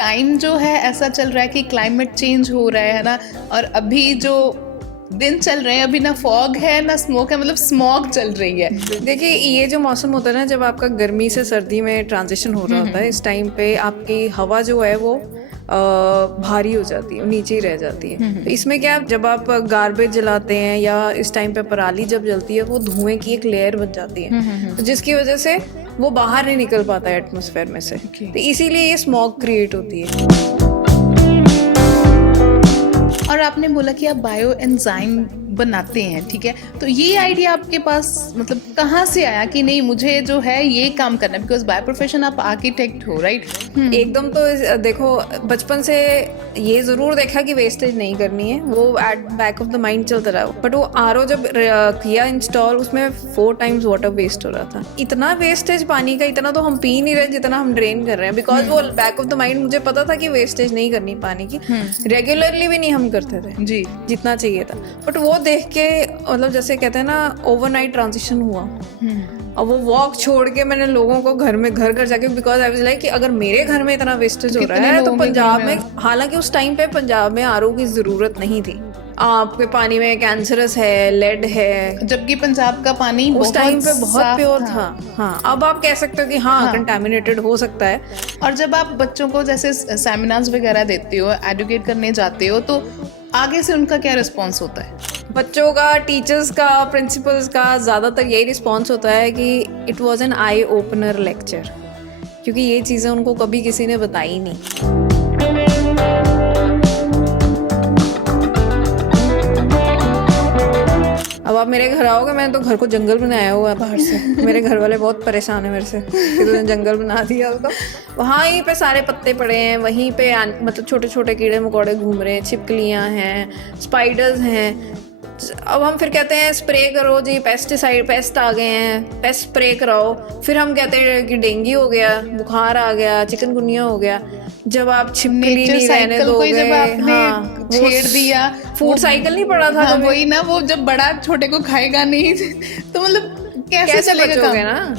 Time जो है ऐसा चल रहा है कि क्लाइमेट चेंज हो रहा है ना, और अभी जो दिन चल रहे हैं अभी ना फॉग है ना स्मोक है, मतलब स्मॉग चल रही है। देखिए, ये जो मौसम होता है ना, जब आपका गर्मी से सर्दी में ट्रांजिशन हो रहा होता है, इस टाइम पे आपकी हवा जो है वो भारी हो जाती है, नीचे ही रह जाती है। तो इसमें क्या, जब आप गार्बेज जलाते हैं या इस टाइम पे पराली जब जलती है, वो धुएं की एक लेयर बन जाती है, तो जिसकी वजह से वो बाहर नहीं निकल पाता है एटमॉस्फेयर में से। तो इसीलिए ये स्मॉग क्रिएट होती है। और आपने बोला कि आप बायो एंजाइम बनाते हैं, ठीक है, तो ये आइडिया आपके पास मतलब कहाँ से आया कि नहीं मुझे जो है ये काम करना है? बिकॉज बाय प्रोफेशन आप आर्किटेक्ट हो, राइट? एकदम तो देखो, बचपन से ये जरूर देखा कि वेस्टेज नहीं करनी है, वो at back of the mind चलता रहा। बट वो आरओ जब किया इंस्टॉल, उसमें 4 times वाटर वेस्ट हो रहा था। इतना वेस्टेज पानी का, इतना तो हम पी नहीं रहे जितना हम ड्रेन कर रहे हैं, बिकॉज वो बैक ऑफ द माइंड मुझे पता था कि वेस्टेज नहीं करनी पानी की। रेगुलरली भी नहीं हम करते थे जी, जितना चाहिए था। बट वो देख के मतलब जैसे कहते हैं ना, ओवरनाइट ट्रांजिशन हुआ। और वो वॉक छोड़ के मैंने लोगों को घर घर जाके, बिकॉज आई वाज लाइक कि अगर मेरे घर में इतना वेस्टेज हो रहा है तो पंजाब में, हालांकि उस टाइम पे पंजाब में आरओ की जरूरत नहीं थी। आपके पानी में कैंसरस है, लेड है, जबकि पंजाब का पानी उस टाइम पे बहुत प्योर था। हाँ, अब आप कह सकते हो कि हाँ कंटामिनेटेड हो सकता है। और जब आप बच्चों को जैसे सेमिनार्स वगैरह देते हो, एडुकेट करने जाते हो, तो आगे से उनका क्या रिस्पॉन्स होता है? बच्चों का, टीचर्स का, प्रिंसिपल्स का ज़्यादातर यही रिस्पॉन्स होता है कि it was an eye opener lecture, क्योंकि ये चीज़ें उनको कभी किसी ने बताई नहीं। अब आप मेरे घर आओगे, मैंने तो घर को जंगल बनाया हुआ है बाहर से। मेरे घर वाले बहुत परेशान है मेरे से कि तूने जंगल बना दिया उसको। वहाँ ही पे सारे पत्ते पड़े हैं, वहीं पे मतलब छोटे छोटे कीड़े मकोड़े घूम रहे हैं, छिपकलियाँ हैं, स्पाइडर्स हैं। अब हम फिर कहते हैं स्प्रे करो जी, पेस्टिसाइड, पेस्ट आ गए हैं, पेस्ट स्प्रे कराओ। फिर हम कहते हैं कि डेंगू हो गया, बुखार आ गया, चिकनगुनिया हो गया। जब आप छिपकली नहीं रहने दोगे, जब आपने छेड़ दिया, फूड साइकिल नहीं पड़ा था, वही ना, वो जब बड़ा छोटे को खाएगा नहीं तो मतलब कैसे चलेगा बचोगे ना?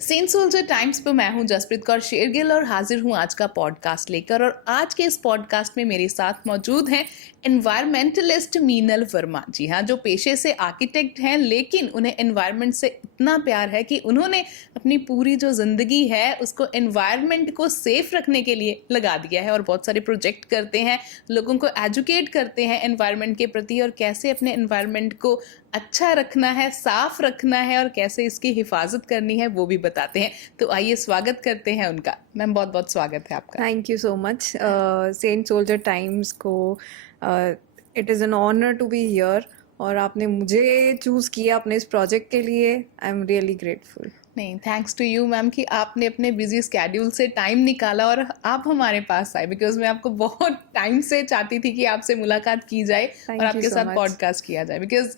सेंट सोल्जर टाइम्स पर मैं हूं जसप्रीत कौर शेरगिल और हाजिर हूं आज का पॉडकास्ट लेकर। और आज के इस पॉडकास्ट में मेरे साथ मौजूद हैं एनवायरमेंटलिस्ट मीनल वर्मा। जी हाँ, जो पेशे से आर्किटेक्ट हैं, लेकिन उन्हें एनवायरनमेंट से इतना प्यार है कि उन्होंने अपनी पूरी जो जिंदगी है उसको एनवायरनमेंट को सेफ रखने के लिए लगा दिया है, और बहुत सारे प्रोजेक्ट करते हैं, लोगों को एजुकेट करते हैं एनवायरनमेंट के प्रति, और कैसे अपने एनवायरनमेंट को अच्छा रखना है, साफ रखना है, और कैसे इसकी हिफाजत करनी है वो भी बताते हैं। तो आइए स्वागत करते हैं उनका। मैम, बहुत बहुत स्वागत है आपका। Thank you so much. Saint Soldier Times को it is an honour to be here, और आपने मुझे चूज़ किया अपने इस प्रोजेक्ट के लिए। I am really grateful. नहीं, थैंक्स टू यू मैम कि आपने अपने बिजी स्केड्यूल से टाइम निकाला और आप हमारे पास आए, बिकॉज मैं आपको बहुत टाइम से चाहती थी कि आपसे मुलाकात की जाए और आपके साथ पॉडकास्ट किया जाए। बिकॉज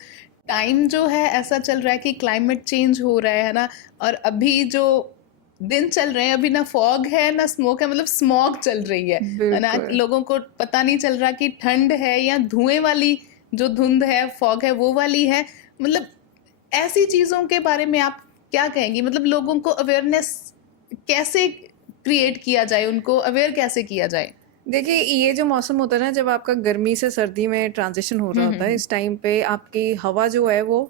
टाइम जो है ऐसा चल रहा है कि क्लाइमेट चेंज हो रहा है ना, और अभी जो दिन चल रहे हैं अभी ना फॉग है ना स्मोक है, मतलब स्मॉग चल रही है ना। लोगों को पता नहीं चल रहा कि ठंड है या धुएं वाली जो धुंध है, फॉग है, वो वाली है। मतलब ऐसी चीज़ों के बारे में आप क्या कहेंगी? मतलब लोगों को अवेयरनेस कैसे क्रिएट किया जाए, उनको अवेयर कैसे किया जाए? देखिए, ये जो मौसम होता है ना, जब आपका गर्मी से सर्दी में ट्रांजिशन हो रहा होता है, इस टाइम पे आपकी हवा जो है वो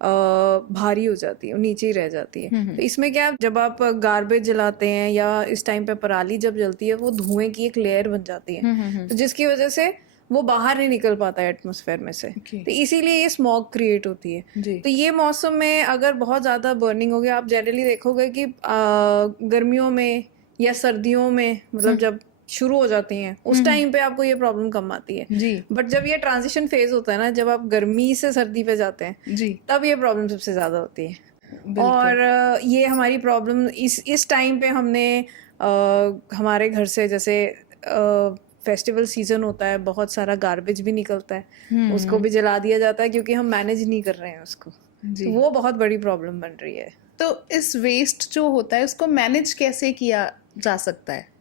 भारी हो जाती है, नीचे ही रह जाती है। तो इसमें क्या, जब आप गार्बेज जलाते हैं या इस टाइम पे पराली जब जलती है, वो धुएं की एक लेयर बन जाती है, तो जिसकी वजह से वो बाहर नहीं निकल पाता है एटमॉस्फेयर में से। तो इसीलिए ये स्मॉग क्रिएट होती है। तो ये मौसम में अगर बहुत ज़्यादा बर्निंग हो गया, आप जनरली देखोगे कि गर्मियों में या सर्दियों में, मतलब जब शुरू हो जाती हैं उस टाइम पे आपको ये प्रॉब्लम कम आती है जी। बट जब ये ट्रांजिशन फेज होता है ना, जब आप गर्मी से सर्दी पे जाते हैं जी, तब ये प्रॉब्लम सबसे ज़्यादा होती है। और ये हमारी प्रॉब्लम इस टाइम पे हमने हमारे घर से, जैसे फेस्टिवल सीजन होता है, बहुत सारा गार्बेज भी निकलता है, उसको भी जला दिया जाता है क्योंकि हम मैनेज नहीं कर रहे हैं उसको। तो वो बहुत बड़ी प्रॉब्लम बन रही है। तो इस वेस्ट जो होता है उसको मैनेज कैसे किया जा सकता है?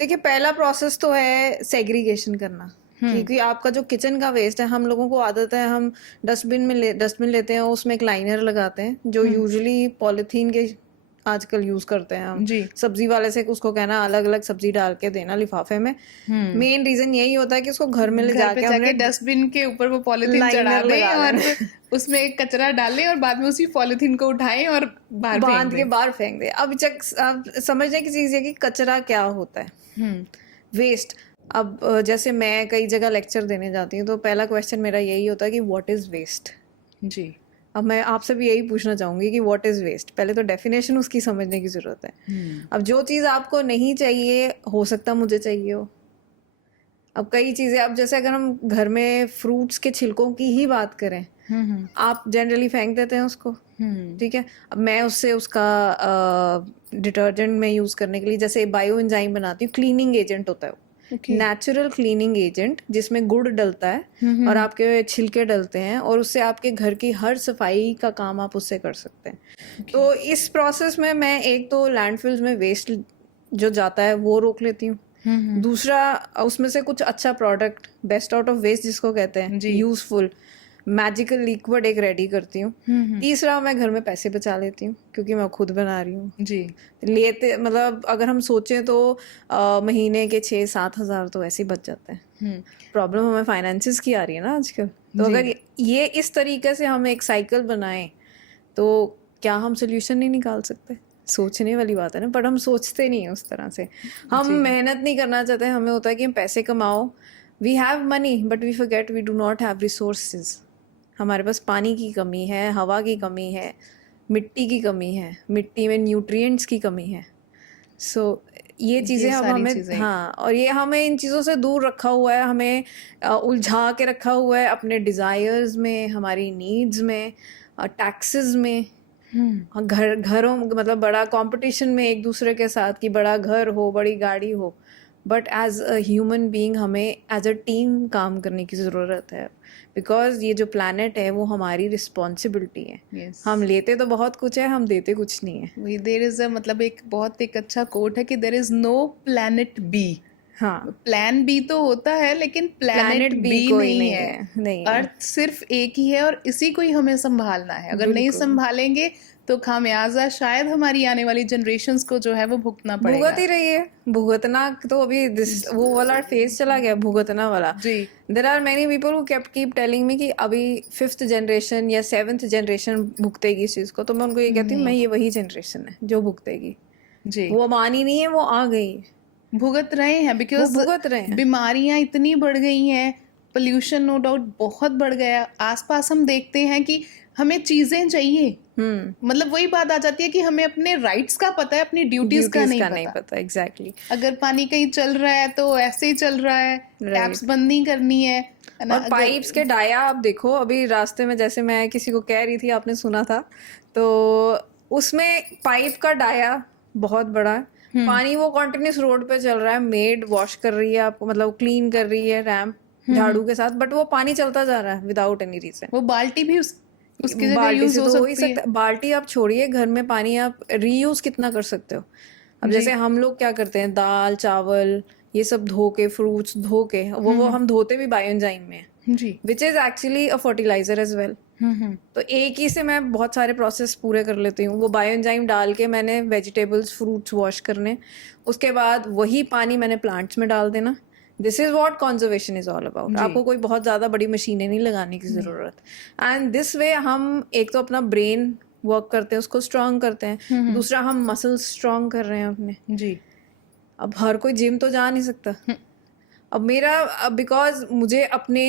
देखिए, पहला प्रोसेस तो है सेग्रीगेशन करना, क्योंकि आपका जो किचन का वेस्ट है, हम लोगों को आदत है हम डस्टबिन लेते हैं, उसमें एक लाइनर लगाते हैं जो यूजुअली पॉलिथीन के आजकल यूज करते हैं हम। जी सब्जी वाले से उसको कहना अलग अलग सब्जी डाल के देना लिफाफे में। मेन रीजन यही होता है कि उसको घर में ले घर पे जाके जाके डस्टबिन के ऊपर वो पॉलिथीन चढ़ा दें और उसमें एक कचरा डालें और बाद में उसी पॉलिथीन को उठाएं और बांध के बाहर फेंक दें। अब समझने की चीज है कि कचरा क्या होता है, वेस्ट। अब जैसे मैं कई जगह लेक्चर देने जाती हूँ तो पहला क्वेश्चन मेरा यही होता है कि व्हाट इज वेस्ट। जी अब मैं आपसे भी यही पूछना चाहूंगी कि व्हाट इज वेस्ट। पहले तो डेफिनेशन उसकी समझने की जरूरत है। अब जो चीज आपको नहीं चाहिए, हो सकता मुझे चाहिए हो। अब कई चीजें, अब जैसे अगर हम घर में फ्रूट्स के छिलकों की ही बात करें, आप जनरली फेंक देते हैं उसको, ठीक है। अब मैं उससे उसका डिटर्जेंट में यूज करने के लिए जैसे बायो एंजाइम बनाती हूँ, क्लीनिंग एजेंट होता है वो, नेचुरल क्लीनिंग एजेंट जिसमें गुड़ डलता है और आपके छिलके डलते हैं और उससे आपके घर की हर सफाई का काम आप उससे कर सकते हैं। तो इस प्रोसेस में मैं एक तो लैंडफिल्स में वेस्ट जो जाता है वो रोक लेती हूँ। दूसरा, उसमें से कुछ अच्छा product, best out of waste जिसको कहते हैं, यूजफुल मैजिकल लिक्विड एक रेडी करती हूँ। तीसरा, मैं घर में पैसे बचा लेती हूँ क्योंकि मैं खुद बना रही हूँ। जी लेते मतलब अगर हम सोचें तो महीने के 6-7 हज़ार तो ऐसे ही बच जाते हैं। प्रॉब्लम हमें फाइनेंसिस की आ रही है ना आजकल। तो अगर ये इस तरीके से हम एक साइकिल बनाएं तो क्या हम सोल्यूशन नहीं निकाल सकते? सोचने वाली बात है ना, पर हम सोचते नहीं है उस तरह से। हम मेहनत नहीं करना चाहते, हमें होता है कि हम पैसे कमाओ, we have money but we forget we do not have resources. हमारे पास पानी की कमी है, हवा की कमी है, मिट्टी की कमी है, मिट्टी में न्यूट्रिएंट्स की कमी है। सो ये चीज़ें अब हमें, हाँ, और ये हमें इन चीज़ों से दूर रखा हुआ है, हमें उलझा के रखा हुआ है अपने डिज़ायर्स में, हमारी नीड्स में, टैक्सेस में, घरों मतलब बड़ा कंपटीशन में एक दूसरे के साथ कि बड़ा घर हो, बड़ी गाड़ी हो। But as a human being हमें एज अ टीम काम करने की ज़रूरत है, बिकॉज ये जो प्लानट है वो हमारी रिस्पॉन्सिबिलिटी है। हम लेते तो बहुत कुछ है, हम देते कुछ नहीं है। देयर इज अ मतलब एक बहुत एक अच्छा कोट है कि there is no planet B. हाँ, प्लान बी तो होता है लेकिन प्लैनेट बी नहीं है। अर्थ सिर्फ एक ही है और इसी को ही हमें संभालना है। अगर नहीं संभालेंगे तो खामियाजा शायद हमारी आने वाली जनरेशन्स को जो है वो भुगतना पड़ेगा। भुगत ही रही है, भुगतना तो अभी वो वाला फेज चला गया, भुगतना वाला। जी, there are many people who keep telling me कि अभी 5th जनरेशन या 7th जनरेशन भुगतेगी इस चीज को। तो मैं उनको ये कहती हूँ, मैं ये वही जनरेशन है जो भुगतेगी। जी, वो मानी नहीं है, वो आ गई, भुगत रहे हैं, बिकॉज भुगत रहे हैं। बीमारियां इतनी बढ़ गई हैं, पोल्यूशन नो डाउट बहुत बढ़ गया। आसपास हम देखते हैं कि हमें चीजें चाहिए, मतलब वही बात आ जाती है कि हमें अपने राइट्स का पता है, अपनी ड्यूटीज का नहीं पता। एग्जैक्टली। अगर पानी कहीं चल रहा है तो ऐसे ही चल रहा है, टैप्स बंद नहीं करनी है। और पाइप्स के डाया आप देखो, अभी रास्ते में जैसे मैं किसी को कह रही थी, आपने सुना था, तो उसमें पाइप का डाया बहुत बड़ा है, पानी वो कॉन्टिन्यूस रोड पे चल रहा है, मेड वॉश कर रही है आपको, मतलब क्लीन कर रही है रैम्प झाड़ू के साथ, बट वो पानी चलता जा रहा है विदाउट एनी रीजन। वो बाल्टी भी उसकी जगह बाल्टी यूज से हो तो हो ही सकती सकता है। बाल्टी आप छोड़िए, घर में पानी आप रीयूज कितना कर सकते हो। अब जैसे हम लोग क्या करते हैं, दाल चावल ये सब धो के, फ्रूट्स धो के, वो हम धोते भी बायो एंजाइम में है, जी, which is actually a fertiliser as well. तो एक ही से मैं बहुत सारे प्रोसेस पूरे कर लेती हूँ। वो बायो एंजाइम डाल के मैंने वेजिटेबल्स फ्रूट्स वॉश करने, उसके बाद वही पानी मैंने प्लांट्स में डाल देना। This is what conservation is all about. आपको कोई बहुत ज़्यादा बड़ी मशीनें नहीं लगाने की ज़रूरत। एंड दिस वे हम एक तो अपना ब्रेन वर्क करते हैं, उसको स्ट्रांग करते हैं, दूसरा हम मसल्स स्ट्रांग कर रहे हैं अपने। जी, अब हर कोई जिम तो जा नहीं सकता। अब मेरा, बिकॉज मुझे अपने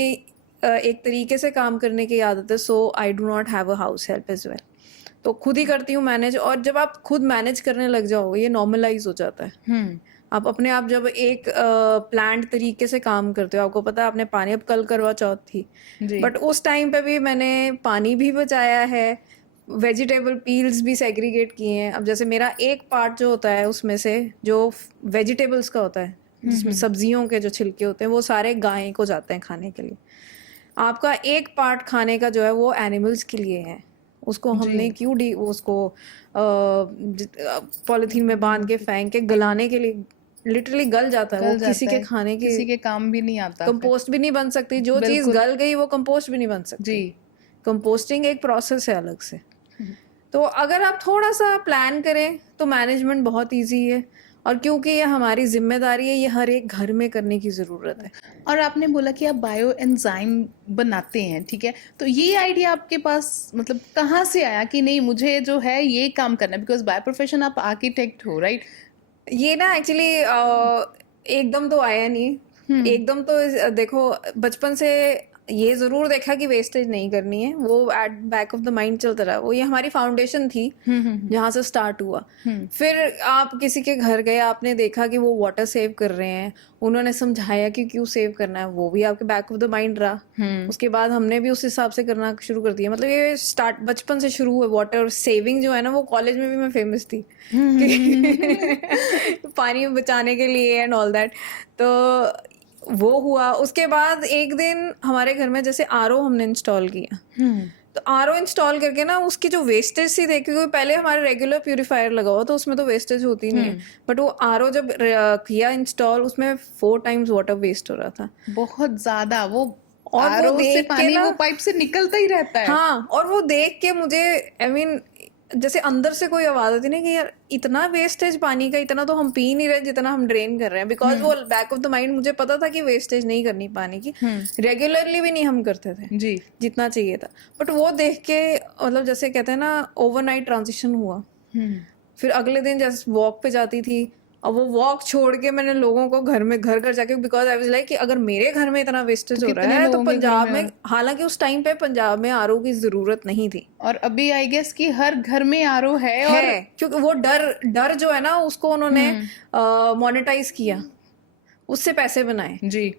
एक तरीके से काम करने की आदत है, so I do not have a house help as well. तो खुद ही करती हूँ मैनेज। और जब आप खुद मैनेज करने लग जाओ, ये नॉर्मलाइज हो जाता है। आप अपने आप जब एक प्लान्ड तरीके से काम करते हो, आपको पता है आपने पानी, अब कल करवा चौथ थी, बट उस टाइम पे भी मैंने पानी भी बचाया है, वेजिटेबल पील्स भी सेग्रीगेट किए हैं। अब जैसे मेरा एक पार्ट जो होता है उसमें से, जो वेजिटेबल्स का होता है, जिसमें सब्जियों के जो छिलके होते हैं, वो सारे गाय को जाते हैं खाने के लिए। आपका एक पार्ट खाने का जो है वो एनिमल्स के लिए है। उसको हमने क्यों उसको पॉलिथीन में बांध के फेंक के गलाने के लिए लिटरली गल जाता है, वो किसी के खाने के, किसी के काम भी नहीं आता, कंपोस्ट भी नहीं बन सकती, जो चीज गल गई वो कंपोस्ट भी नहीं बन सकती जी। कंपोस्टिंग एक प्रोसेस है अलग से। तो अगर आप थोड़ा सा प्लान करें तो मैनेजमेंट बहुत इजी है, और क्योंकि ये हमारी जिम्मेदारी है, ये हर एक घर में करने की ज़रूरत है। और आपने बोला कि आप बायो एंजाइम बनाते हैं, ठीक है, तो ये आइडिया आपके पास मतलब कहाँ से आया कि नहीं मुझे जो है ये काम करना है? बिकॉज बाय प्रोफेशन आप आर्किटेक्ट हो, राइट? ये ना एक्चुअली एकदम तो आया नहीं। एकदम तो देखो, बचपन से ये जरूर देखा कि वेस्टेज नहीं करनी है, वो at back of the mind चलता रहा, वो ये हमारी फाउंडेशन थी जहाँ से स्टार्ट हुआ। फिर आप किसी के घर गए, आपने देखा कि वो वाटर सेव कर रहे हैं, उन्होंने समझाया कि क्यों सेव करना है, वो भी आपके बैक ऑफ द माइंड रहा। उसके बाद हमने भी उस हिसाब से करना शुरू कर दिया। मतलब ये स्टार्ट बचपन से शुरू हुआ। वाटर सेविंग जो है ना, वो कॉलेज में भी मैं फेमस थी पानी बचाने के लिए एंड ऑल दैट। तो वो हुआ। उसके बाद एक दिन हमारे घर में जैसे आरओ हमने इंस्टॉल किया, तो आरओ इंस्टॉल करके ना उसकी जो वेस्टेज थी देखी, क्योंकि पहले हमारे रेगुलर प्यूरिफायर लगा हुआ तो उसमें तो वेस्टेज होती नहीं है, बट वो आरओ जब किया इंस्टॉल, उसमें 4 times वाटर वेस्ट हो रहा था, बहुत ज्यादा। वो और आरओ वो से देख पानी के ना, वो पाइप से निकलता ही रहता है। हाँ, और वो देख के मुझे आई मीन जैसे अंदर से कोई आवाज आती ना कि यार इतना वेस्टेज पानी का, इतना तो हम पी नहीं रहे जितना हम ड्रेन कर रहे हैं। बिकॉज वो बैक ऑफ द माइंड मुझे पता था कि वेस्टेज नहीं करनी पानी की, रेगुलरली भी नहीं हम करते थे जी जितना चाहिए था। बट वो देख के मतलब जैसे कहते हैं ना, ओवरनाइट ट्रांजिशन हुआ। फिर अगले दिन जैसे वॉक पे जाती थी, और वो वॉक छोड़ के मैंने लोगों को घर घर जाके, बिकॉज आई वाज लाइक कि अगर मेरे घर में इतना वेस्टेज हो रहा है तो पंजाब में, हालांकि उस टाइम पे पंजाब में आरओ की जरूरत नहीं थी, और अभी आई गेस कि हर घर में आरओ है। और क्योंकि वो डर जो है ना, उसको उन्होंने मोनेटाइज किया, उससे पैसे बनाए जी।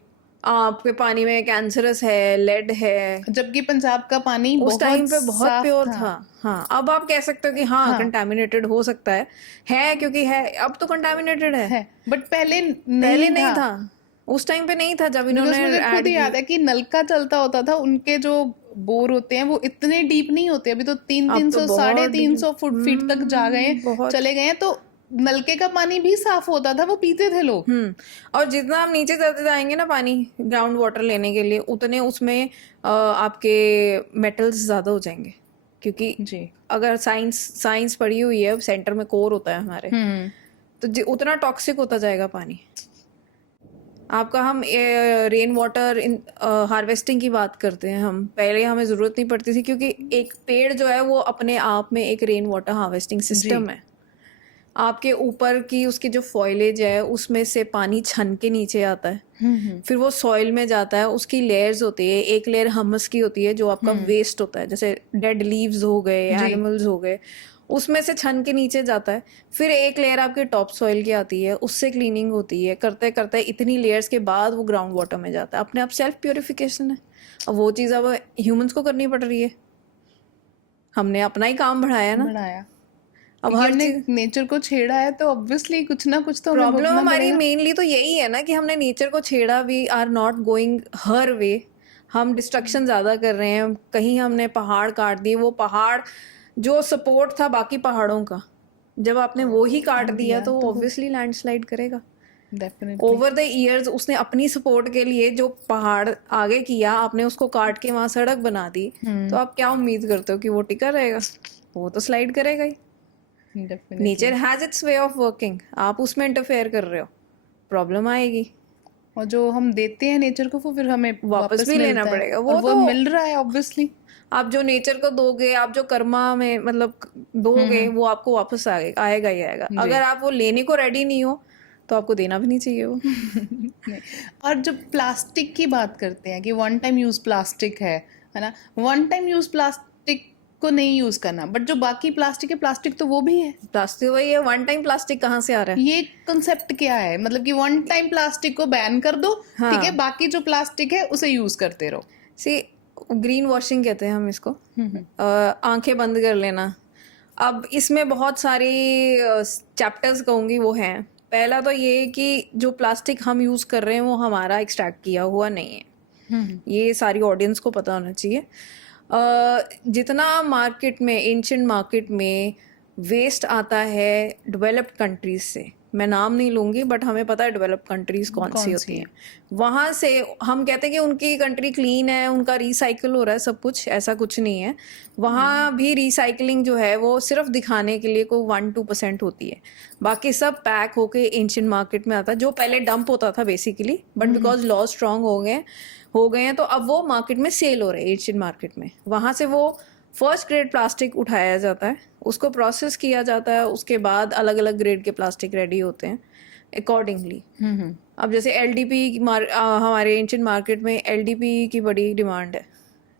आपके पानी में कैंसरस है, लेड है, जबकि पंजाब का पानी उस टाइम पे बहुत प्योर था। हाँ, अब आप कह सकते हो कि हाँ कंटामिनेटेड हो सकता है क्योंकि है, अब तो कंटामिनेटेड है, बट पहले नहीं था। उस टाइम पे नहीं था जब इन्होंने मुझे खुद याद है कि नलका चलता होता था, उनके जो बोर होते हैं वो इतने डीप नहीं होते, अभी तो 300 350 फीट तक जा गए, चले गए हैं, तो नलके का पानी भी साफ होता था, वो पीते थे लोग। और जितना आप नीचे चलते जाएंगे ना पानी ग्राउंड वाटर लेने के लिए, उतने उसमें आपके मेटल्स ज्यादा हो जाएंगे, क्योंकि जी अगर साइंस पढ़ी हुई है, सेंटर में कोर होता है हमारे, तो उतना टॉक्सिक होता जाएगा पानी आपका। हम रेन वाटर हार्वेस्टिंग की बात करते हैं, हम पहले हमें ज़रूरत नहीं पड़ती थी, क्योंकि एक पेड़ जो है वो अपने आप में एक रेन वाटर हार्वेस्टिंग सिस्टम है। आपके ऊपर की उसकी जो फॉइलेज है, उसमें से पानी छन के नीचे आता है, फिर वो सॉइल में जाता है, उसकी लेयर्स होती है। एक लेयर हमस की होती है जो आपका वेस्ट होता है, जैसे डेड लीव्स हो गए, एनिमल्स हो गए, उसमें से छन के नीचे जाता है। फिर एक लेयर आपके टॉप सॉइल की आती है, उससे क्लीनिंग होती है, करते करते इतनी लेयर्स के बाद वो ग्राउंड वाटर में जाता है। अपने आप सेल्फ प्योरिफिकेशन है। और वो चीज़ अब ह्यूमंस को करनी पड़ रही है, हमने अपना ही काम बढ़ाया ना। अब हर नेचर को छेड़ा है तो ऑब्वियसली कुछ ना कुछ तो प्रॉब्लम हमारी मेनली तो यही है ना कि हमने नेचर को छेड़ा, वी आर नॉट गोइंग हर वे, हम डिस्ट्रक्शन ज्यादा कर रहे हैं। कहीं हमने पहाड़ काट दिए, वो पहाड़ जो सपोर्ट था बाकी पहाड़ों का, जब आपने वो ही काट दिया तो ऑब्वियसली लैंडस्लाइड करेगा। ओवर द ईयर्स उसने अपनी सपोर्ट के लिए जो पहाड़ आगे किया, आपने उसको काट के वहां सड़क बना दी, तो आप क्या उम्मीद करते हो कि वो टिका रहेगा? वो तो स्लाइड करेगा ही। Nature has its way of working, आप उसमें इंटरफेयर कर रहे हो, प्रॉब्लम आएगी। और जो हम देते हैं नेचर को वो फिर हमें वापस भी लेना पड़ेगा। वो तो मिल रहा है ऑब्वियसली। आप जो नेचर को दोगे, आप जो कर्मा में मतलब दोगे, वो आपको वापस आएगा ही आएगा। अगर आप वो लेने को रेडी नहीं हो तो आपको देना भी नहीं चाहिए वो। नहीं। और जब प्लास्टिक की बात करते हैं कि वन टाइम यूज प्लास्टिक है ना, वन टाइम यूज प्लास्टिक को नहीं यूज करना, बट जो बाकी प्लास्टिक है, प्लास्टिक तो वो भी है। प्लास्टिक वही है। वन टाइम प्लास्टिक कहाँ से आ रहा है? ये कंसेप्ट क्या है? मतलब कि वन टाइम प्लास्टिक को बैन कर दो, ठीक है, बाकी जो प्लास्टिक है उसे यूज करते रहो। सी ग्रीन वॉशिंग कहते हैं हम इसको। आंखें बंद कर लेना। अब इसमें बहुत सारी चैप्टर्स कहूँगी वो हैं। पहला तो ये कि जो प्लास्टिक हम यूज कर रहे हैं वो हमारा एक्सट्रैक्ट किया हुआ नहीं है, ये सारी ऑडियंस को पता होना चाहिए। जितना मार्केट में, एंशिएंट मार्केट में वेस्ट आता है डेवलप्ड कंट्रीज से, मैं नाम नहीं लूंगी, बट हमें पता है डेवलप कंट्रीज कौन सी होती हैं। वहां से हम कहते हैं कि उनकी कंट्री क्लीन है, उनका रिसाइकल हो रहा है सब कुछ, ऐसा कुछ नहीं है। वहाँ भी रिसाइकलिंग जो है वो सिर्फ दिखाने के लिए कोई 1-2% होती है, बाकी सब पैक होके एंशिएंट मार्केट में आता है, जो पहले डंप होता था basically, but because law strong हो गए हैं तो अब वो मार्केट में सेल हो रहे हैं, एंशिएंट मार्केट में। वहाँ से वो फर्स्ट ग्रेड प्लास्टिक उठाया जाता है, उसको प्रोसेस किया जाता है, उसके बाद अलग अलग ग्रेड के प्लास्टिक रेडी होते हैं अकॉर्डिंगली। अब जैसे एलडीपी हमारे एंशिएंट मार्केट में एलडीपी की बड़ी डिमांड है,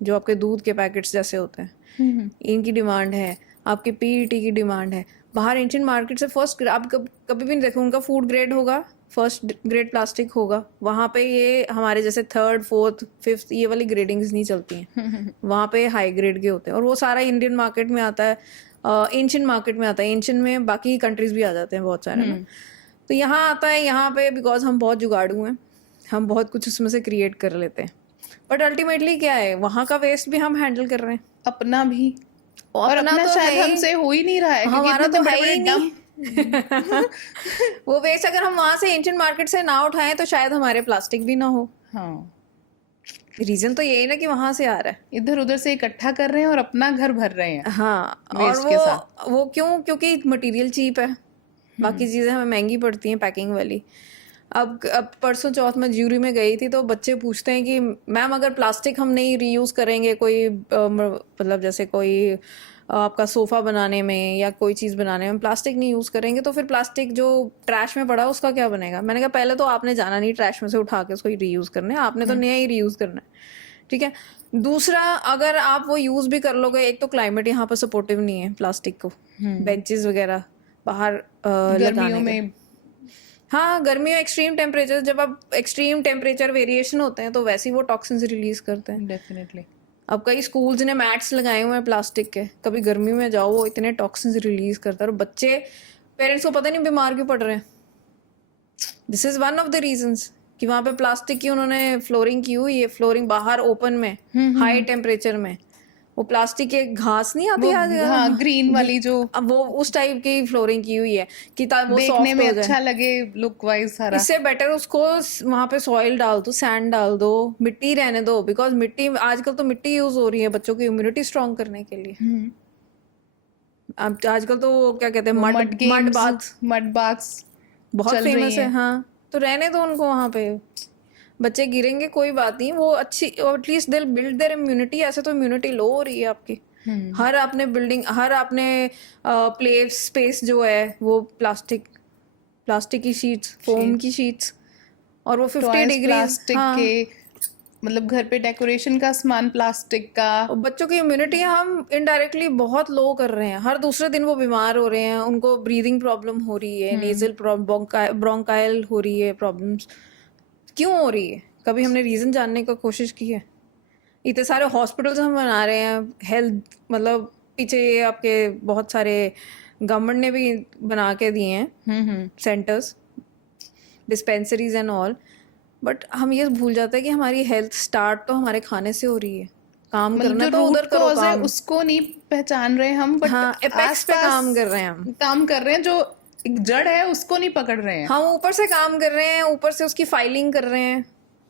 जो आपके दूध के पैकेट्स जैसे होते हैं, इनकी डिमांड है, आपके पीईटी की डिमांड है। बाहर एंशिएंट मार्केट से फर्स्ट आप कभी भी नहीं देखें, उनका फूड ग्रेड होगा, फर्स्ट ग्रेड प्लास्टिक होगा, वहाँ पे ये हमारे जैसे 3rd, 4th, 5th ये वाली ग्रेडिंग्स नहीं चलती हैं। वहाँ पे हाई ग्रेड के होते हैं, और वो सारा इंडियन मार्केट में आता है, एंशिएंट मार्केट में आता है। एंशिएंट में बाकी कंट्रीज भी आ जाते हैं बहुत सारे ना, तो यहाँ आता है। यहाँ पे बिकॉज हम बहुत जुगाड़ू हैं, हम बहुत कुछ उसमें से क्रिएट कर लेते हैं, बट अल्टीमेटली क्या है, वहाँ का वेस्ट भी हम हैंडल कर रहे हैं, अपना भी, और अपना अपना तो शायद है ही, हमसे हो ही नहीं रहा है, हमारा तो है ही नहीं। वो वेस्ट अगर हम वहां से एंशिएंट मार्केट से ना उठाएं तो शायद हमारे प्लास्टिक भी ना हो। हाँ, रीजन तो यही ना कि वहां से आ रहा है, इधर उधर से इकट्ठा कर रहे हैं और अपना घर भर रहे हैं। हाँ। और वो क्यों? क्योंकि मटेरियल चीप है, बाकी चीजें हमें महंगी पड़ती हैं पैकिंग वाली। अब परसों चौथ में ज्यूरी में गई थी, तो बच्चे पूछते हैं कि मैम अगर प्लास्टिक हम नहीं रीयूज करेंगे, कोई मतलब जैसे कोई आपका सोफा बनाने में या कोई चीज़ बनाने में प्लास्टिक नहीं यूज़ करेंगे, तो फिर प्लास्टिक जो ट्रैश में पड़ा उसका क्या बनेगा? मैंने कहा पहले तो आपने जाना नहीं ट्रैश में से उठा के उसको रीयूज़ करने, आपने तो नया ही रीयूज़ करना है, ठीक है। दूसरा, अगर आप वो यूज़ भी कर लोगे, एक तो क्लाइमेट यहाँ पर सपोर्टिव नहीं है प्लास्टिक को, बेंचेस वगैरह बाहर लगाने में। हाँ, गर्मियों एक्सट्रीम टेम्परेचर, जब आप एक्सट्रीम टेम्परेचर वेरिएशन होते हैं तो वैसे ही वो टॉक्सिन्स रिलीज करते हैं। डेफिनेटली। अब कई स्कूल्स ने मैट्स लगाए हुए हैं प्लास्टिक के, कभी गर्मी में जाओ वो इतने टॉक्सिन्स रिलीज करता है, और बच्चे, पेरेंट्स को पता नहीं बीमार क्यों पड़ रहे हैं। This is one of the reasons कि वहाँ पे प्लास्टिक की उन्होंने फ्लोरिंग की हुई है, फ्लोरिंग बाहर ओपन में हाई टेम्परेचर में, वो प्लास्टिक के घास नहीं आती हाँ, ग्रीन वाली जो, अब वो उस टाइप की फ्लोरिंग की हुई है कि वो देखने में अच्छा लगे लुक वाइज सारा। इससे बेटर उसको वहां पे सॉइल डाल दो, सैंड डाल दो, मिट्टी रहने दो, बिकॉज मिट्टी आजकल तो मिट्टी यूज हो रही है बच्चों की इम्यूनिटी स्ट्रांग करने के लिए। अब आजकल तो क्या कहते हैं, मड बाथ्स बहुत फेमस है। हाँ, तो रहने दो उनको वहां पे, बच्चे गिरेंगे कोई बात नहीं, वो अच्छी at least they build their immunity. ऐसे तो इम्यूनिटी लो हो रही है आपकी। हर आपने बिल्डिंग, हर आपने प्ले स्पेस जो है वो प्लास्टिक की शीट्स, फोम की शीट्स, और वो 50 डिग्री प्लास्टिक के, मतलब घर पे डेकोरेशन का सामान प्लास्टिक का। बच्चों की इम्यूनिटी हम इनडायरेक्टली बहुत लो कर रहे हैं, हर दूसरे दिन वो बीमार हो रहे हैं, उनको ब्रीदिंग प्रॉब्लम हो रही है, नेजल ब्रोंकाइल हो रही है प्रॉब्लम्स। क्यों हो रही है? कभी हमने रीजन जानने का कोशिश की है? इतने सारे हॉस्पिटल्स हम बना रहे हैं, हेल्थ मतलब पीछे ये आपके बहुत सारे गवर्नमेंट ने भी बना के दिए हैं centres, dispensaries and all, but हम ये भूल जाते हैं कि हमारी हेल्थ स्टार्ट तो हमारे खाने से हो रही है। काम करना तो उधर करो काम, उसको नहीं पहचान रहे हम, बट हाँ, एपेक्स पे काम कर रहे हैं, हम काम कर रहे हैं, जो एक जड़ है उसको नहीं पकड़ रहे हैं। हम ऊपर से काम कर रहे हैं, ऊपर से उसकी फाइलिंग कर रहे हैं,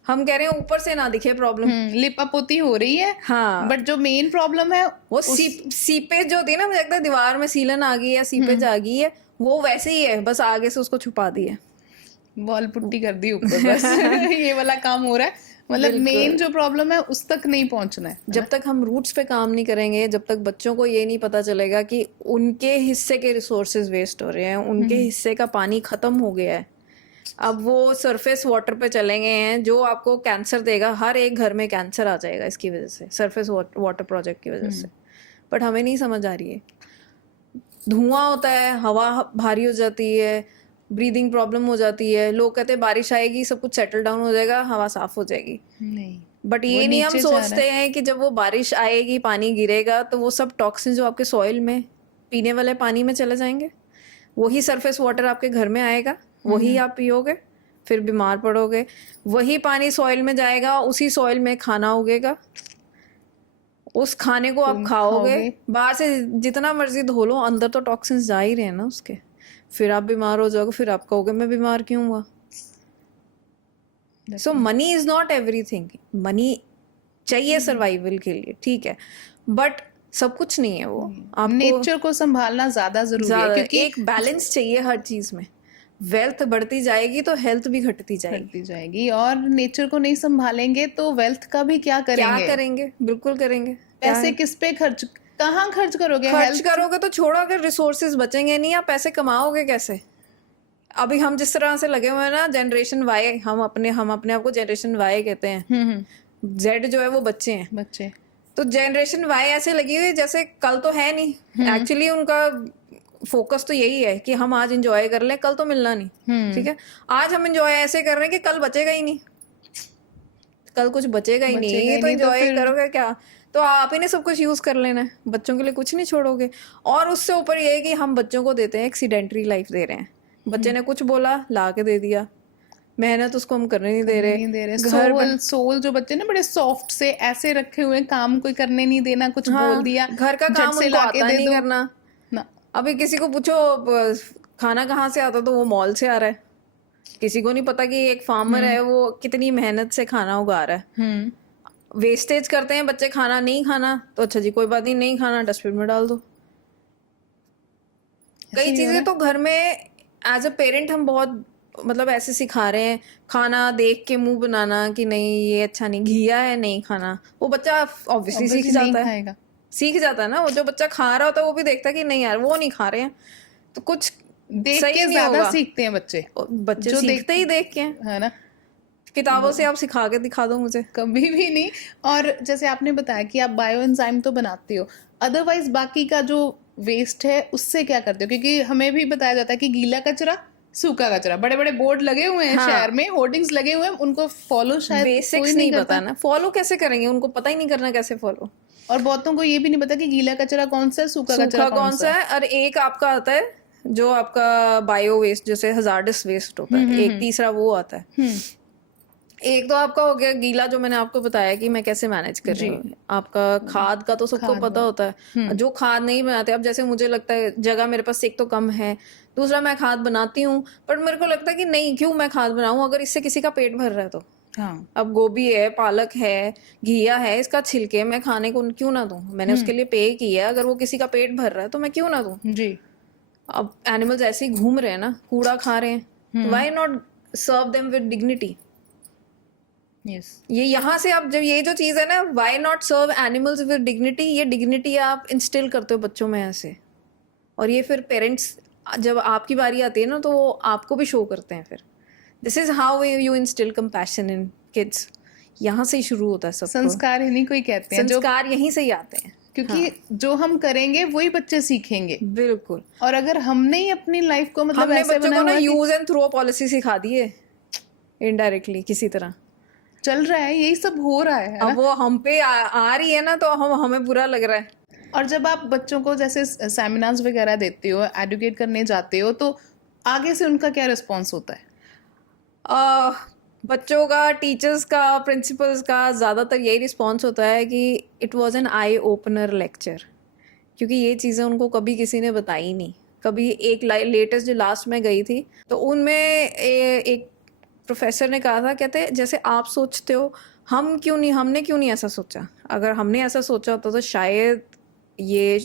हम कह रहे हैं ऊपर से ना दिखे प्रॉब्लम, लिपापोती हो रही है, हाँ, बट जो मेन प्रॉब्लम है वो सीपेज जो होती है ना, मुझे लगता है दीवार में सीलन आ गई है, सीपेज आ गई है, वो वैसे ही है, बस आगे से उसको छुपा दी है, वॉल पुट्टी कर दी ऊपर, बस ये वाला काम हो रहा है। मतलब मेन जो प्रॉब्लम है उस तक नहीं पहुंचना है। जब तक हम रूट्स पे काम नहीं करेंगे, जब तक बच्चों को ये नहीं पता चलेगा कि उनके हिस्से के रिसोर्सेज वेस्ट हो रहे हैं, उनके हिस्से का पानी खत्म हो गया है, अब वो सरफेस वाटर पे चले गए हैं जो आपको कैंसर देगा, हर एक घर में कैंसर आ जाएगा इसकी वजह से, सरफेस वाटर प्रोजेक्ट की वजह से। बट हमें नहीं समझ आ रही है, धुआं होता है, हवा भारी हो जाती है, ब्रीदिंग प्रॉब्लम हो जाती है, लोग कहते हैं बारिश आएगी सब कुछ सेटल डाउन हो जाएगा, हवा साफ हो जाएगी, नहीं, बट ये नहीं हम सोचते हैं कि जब वो बारिश आएगी, पानी गिरेगा, तो वो सब टॉक्सिन जो आपके सॉइल में, पीने वाले पानी में चले जाएंगे, वही सरफेस वाटर आपके घर में आएगा, वही आप पियोगे, फिर बीमार पड़ोगे, वही पानी सॉइल में जाएगा, उसी सॉइल में खाना उगेगा, उस खाने को आप खाओगे, बाहर से जितना मर्जी धो लो, अंदर तो टॉक्सिन्स जा ही रहे हैं ना उसके, फिर आप बीमार हो जाओगे, फिर आप कहोगे मैं बीमार क्यों हुआ। So money is not everything. Money चाहिए सर्वाइवल के लिए, ठीक है, बट सब कुछ नहीं है वो। आपको नेचर को संभालना ज्यादा जरूरी है, क्योंकि एक बैलेंस चाहिए हर चीज में। वेल्थ बढ़ती जाएगी तो हेल्थ भी घटती जाएगी, और नेचर को नहीं संभालेंगे तो वेल्थ का भी क्या करेंगे? बिल्कुल करेंगे। पैसे किस पे खर्च, कहाँ खर्च करोगे? खर्च करोगे तो छोड़ो, अगर रिसोर्सेज बचेंगे नहीं, आप पैसे कमाओगे कैसे? अभी हम जिस तरह से लगे हुए हैं ना, जनरेशन वाई, हम अपने आप को जनरेशन वाई कहते हैं। जेड जो है वो बच्चे हैं, बच्चे। तो जनरेशन वाई ऐसे लगी हुई जैसे कल तो है नहीं। एक्चुअली उनका फोकस तो यही है कि हम आज एंजॉय कर लें, कल तो मिलना नहीं। ठीक है, आज हम एंजॉय ऐसे कर रहे हैं कि कल बचेगा ही नहीं, कल कुछ बचेगा ही नहीं, तो एंजॉय करोगे क्या? तो आप ही ने सब कुछ यूज कर लेना है, बच्चों के लिए कुछ नहीं छोड़ोगे। और उससे ऊपर ये है कि हम बच्चों को देते हैं एक्सीडेंटरी लाइफ दे रहे हैं। बच्चे ने कुछ बोला, ला के दे दिया, मेहनत उसको हम करने नहीं दे रहे। सोल जो बच्चे ना बड़े सॉफ्ट से ऐसे रखे हुए, काम कोई करने नहीं देना, कुछ बोल दिया, घर का काम उनको आता नहीं करना ना। अभी किसी को पूछो खाना कहाँ से आता, तो वो मॉल से आ रहा है। किसी को नहीं पता कि एक फार्मर है, वो कितनी मेहनत से खाना उगा रहा है। वेस्टेज करते हैं बच्चे, खाना नहीं खाना तो अच्छा जी कोई बात नहीं खाना, डस्टबिन में डाल दो। कई चीजें तो घर में एज अ पेरेंट हम बहुत मतलब ऐसे सिखा रहे हैं, खाना देख के मुंह बनाना कि नहीं ये अच्छा नहीं, घिया है नहीं खाना। वो बच्चा ऑब्वियसली सीख जाता है ना। वो जो बच्चा खा रहा होता है वो भी देखता है कि नहीं यार वो नहीं खा रहे हैं, तो कुछ देख के ज्यादा सीखते हैं बच्चे जो सीखते ही देख के है ना। किताबों से आप सिखा के दिखा दो मुझे, कभी भी नहीं। और जैसे आपने बताया कि आप बायो एंजाइम तो बनाते हो, अदरवाइज बाकी का जो वेस्ट है उससे क्या करते हो? क्योंकि हमें भी बताया जाता है कि गीला कचरा, सूखा कचरा, बड़े बड़े बोर्ड लगे हुए हैं शहर में, होर्डिंग्स लगे हुए हैं, उनको फॉलो शायद बेसिक्स नहीं पता ना, फॉलो कैसे करेंगे? उनको पता ही नहीं करना कैसे फॉलो। और बहुतों को ये भी नहीं पता कि गीला कचरा कौन सा है, सूखा कचरा कौन सा है। और एक आपका आता है जो आपका बायो वेस्ट, जैसे हजार्डस वेस्ट होता है, एक तीसरा वो आता है। एक तो आपका हो गया गीला, जो मैंने आपको बताया कि मैं कैसे मैनेज कर रही हूँ। आपका खाद का तो सबको पता होता है, जो खाद नहीं बनाते। अब जैसे मुझे लगता है जगह मेरे पास एक तो कम है, दूसरा मैं खाद बनाती हूँ, पर मेरे को लगता है कि नहीं, क्यों मैं खाद बनाऊं अगर इससे किसी का पेट भर रहा है तो। हाँ। अब गोभी है, पालक है, घिया है, इसका छिलके मैं खाने को क्यों ना दूं? मैंने उसके लिए पे किया, अगर वो किसी का पेट भर रहा है तो मैं क्यों ना दूं जी। अब एनिमल्स ऐसे ही घूम रहे हैं ना, कूड़ा खा रहे हैं, why not serve them with dignity. Yes. ये यहाँ से आप जब ये जो चीज है ना, why not serve animals with dignity, ये डिग्निटी आप इंस्टिल करते हो बच्चों में ऐसे, और ये फिर पेरेंट्स जब आपकी बारी आती है ना तो वो आपको भी शो करते हैं। फिर this is how you instil compassion in kids. यहाँ से ही शुरू होता है सब। संस्कार इन्हीं को ही कहते हैं, संस्कार यहीं से ही आते हैं, क्योंकि जो हम करेंगे वही बच्चे सीखेंगे। बिल्कुल। और अगर हमने ही अपनी लाइफ को मतलब हमने बच्चों को ना यूज एंड थ्रो पॉलिसी सिखा दी है इनडायरेक्टली, किसी तरह चल रहा है, यही सब हो रहा है। अब वो हम पे आ रही है ना, तो हमें बुरा लग रहा है। और जब आप बच्चों को जैसे सेमिनार्स वगैरह देते हो, एडुकेट करने जाते हो, तो आगे से उनका क्या रिस्पॉन्स होता है? बच्चों का, टीचर्स का, प्रिंसिपल्स का ज़्यादातर यही रिस्पॉन्स होता है कि it was an eye opener lecture, क्योंकि ये चीज़ें उनको कभी किसी ने बताई नहीं। कभी एक लेटेस्ट जो लास्ट में गई थी, तो उनमें एक प्रोफेसर ने कहा था, कहते जैसे आप सोचते हो, हमने क्यों नहीं ऐसा सोचा। अगर हमने ऐसा सोचा होता तो शायद ये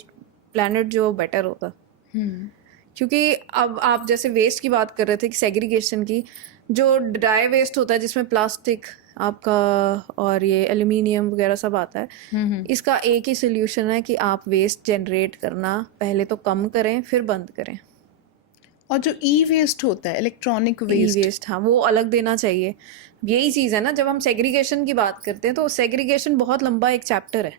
प्लैनेट जो बेटर होता। क्योंकि अब आप जैसे वेस्ट की बात कर रहे थे कि सेग्रीगेशन की, जो ड्राई वेस्ट होता है जिसमें प्लास्टिक आपका और ये एल्यूमिनियम वगैरह सब आता है, इसका एक ही सोल्यूशन है कि आप वेस्ट जनरेट करना पहले तो कम करें, फिर बंद करें। और जो ई वेस्ट होता है, इलेक्ट्रॉनिक वेस्ट, हाँ, वो अलग देना चाहिए। यही चीज़ है ना, जब हम सेग्रीगेशन की बात करते हैं तो सेग्रीगेशन बहुत लंबा एक चैप्टर है।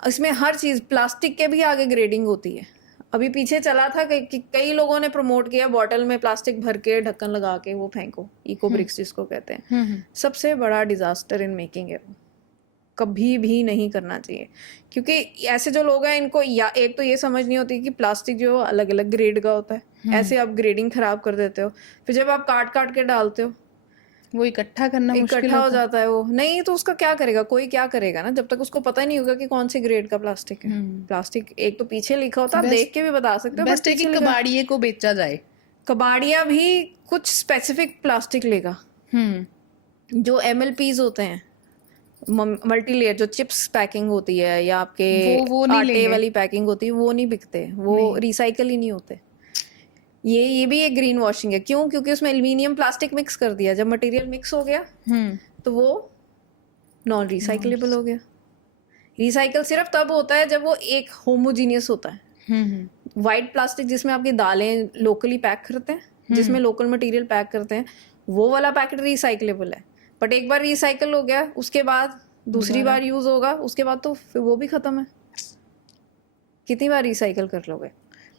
इसमें हर चीज़, प्लास्टिक के भी आगे ग्रेडिंग होती है। अभी पीछे चला था कई लोगों ने प्रमोट किया, बॉटल में प्लास्टिक भर के ढक्कन लगा के वो फेंको, इको ब्रिक्स जिसको कहते हैं। सबसे बड़ा डिजास्टर इन मेकिंग है, वो कभी भी नहीं करना चाहिए। क्योंकि ऐसे जो लोग हैं, इनको एक तो ये समझ नहीं होती कि प्लास्टिक जो अलग अलग ग्रेड का होता है, ऐसे आप ग्रेडिंग खराब कर देते हो। फिर जब आप काट काट के डालते हो वो इकट्ठा करना मुश्किल इकट्ठा हो होता जाता है वो। नहीं तो उसका क्या करेगा, कोई क्या करेगा ना, जब तक उसको पता नहीं होगा कि कौन सी ग्रेड का प्लास्टिक है। प्लास्टिक एक तो पीछे लिखा होता है, आप देख के भी बता सकते हो, बट बेस्ट है कि पीछे लिखा। कबाड़िए को बेचा जाए। कबाड़िया भी कुछ स्पेसिफिक प्लास्टिक लेगा, जो MLPs होते हैं, मल्टी लेयर, जो चिप्स पैकिंग होती है या आपके वो नहीं आटे लेंगे। वाली पैकिंग होती है, वो नहीं बिकते, वो रिसाइकल ही नहीं होते। ये भी एक ग्रीन वॉशिंग है। क्यों? क्योंकि उसमें एल्यूमिनियम प्लास्टिक मिक्स कर दिया। जब मटेरियल मिक्स हो गया तो वो नॉन रिसाइकलेबल हो गया। रिसाइकल सिर्फ तब होता है जब वो एक होमोजीनियस होता है। वाइट प्लास्टिक जिसमें आपकी दालें लोकली पैक करते हैं, जिसमें लोकल मटेरियल पैक करते हैं, वो वाला पैकेट रिसाइकलेबल है। बट एक बार रिसाइकल हो गया, उसके बाद दूसरी बार यूज होगा, उसके बाद तो फिर वो भी खत्म है। कितनी बार रिसाइकल कर लोगे?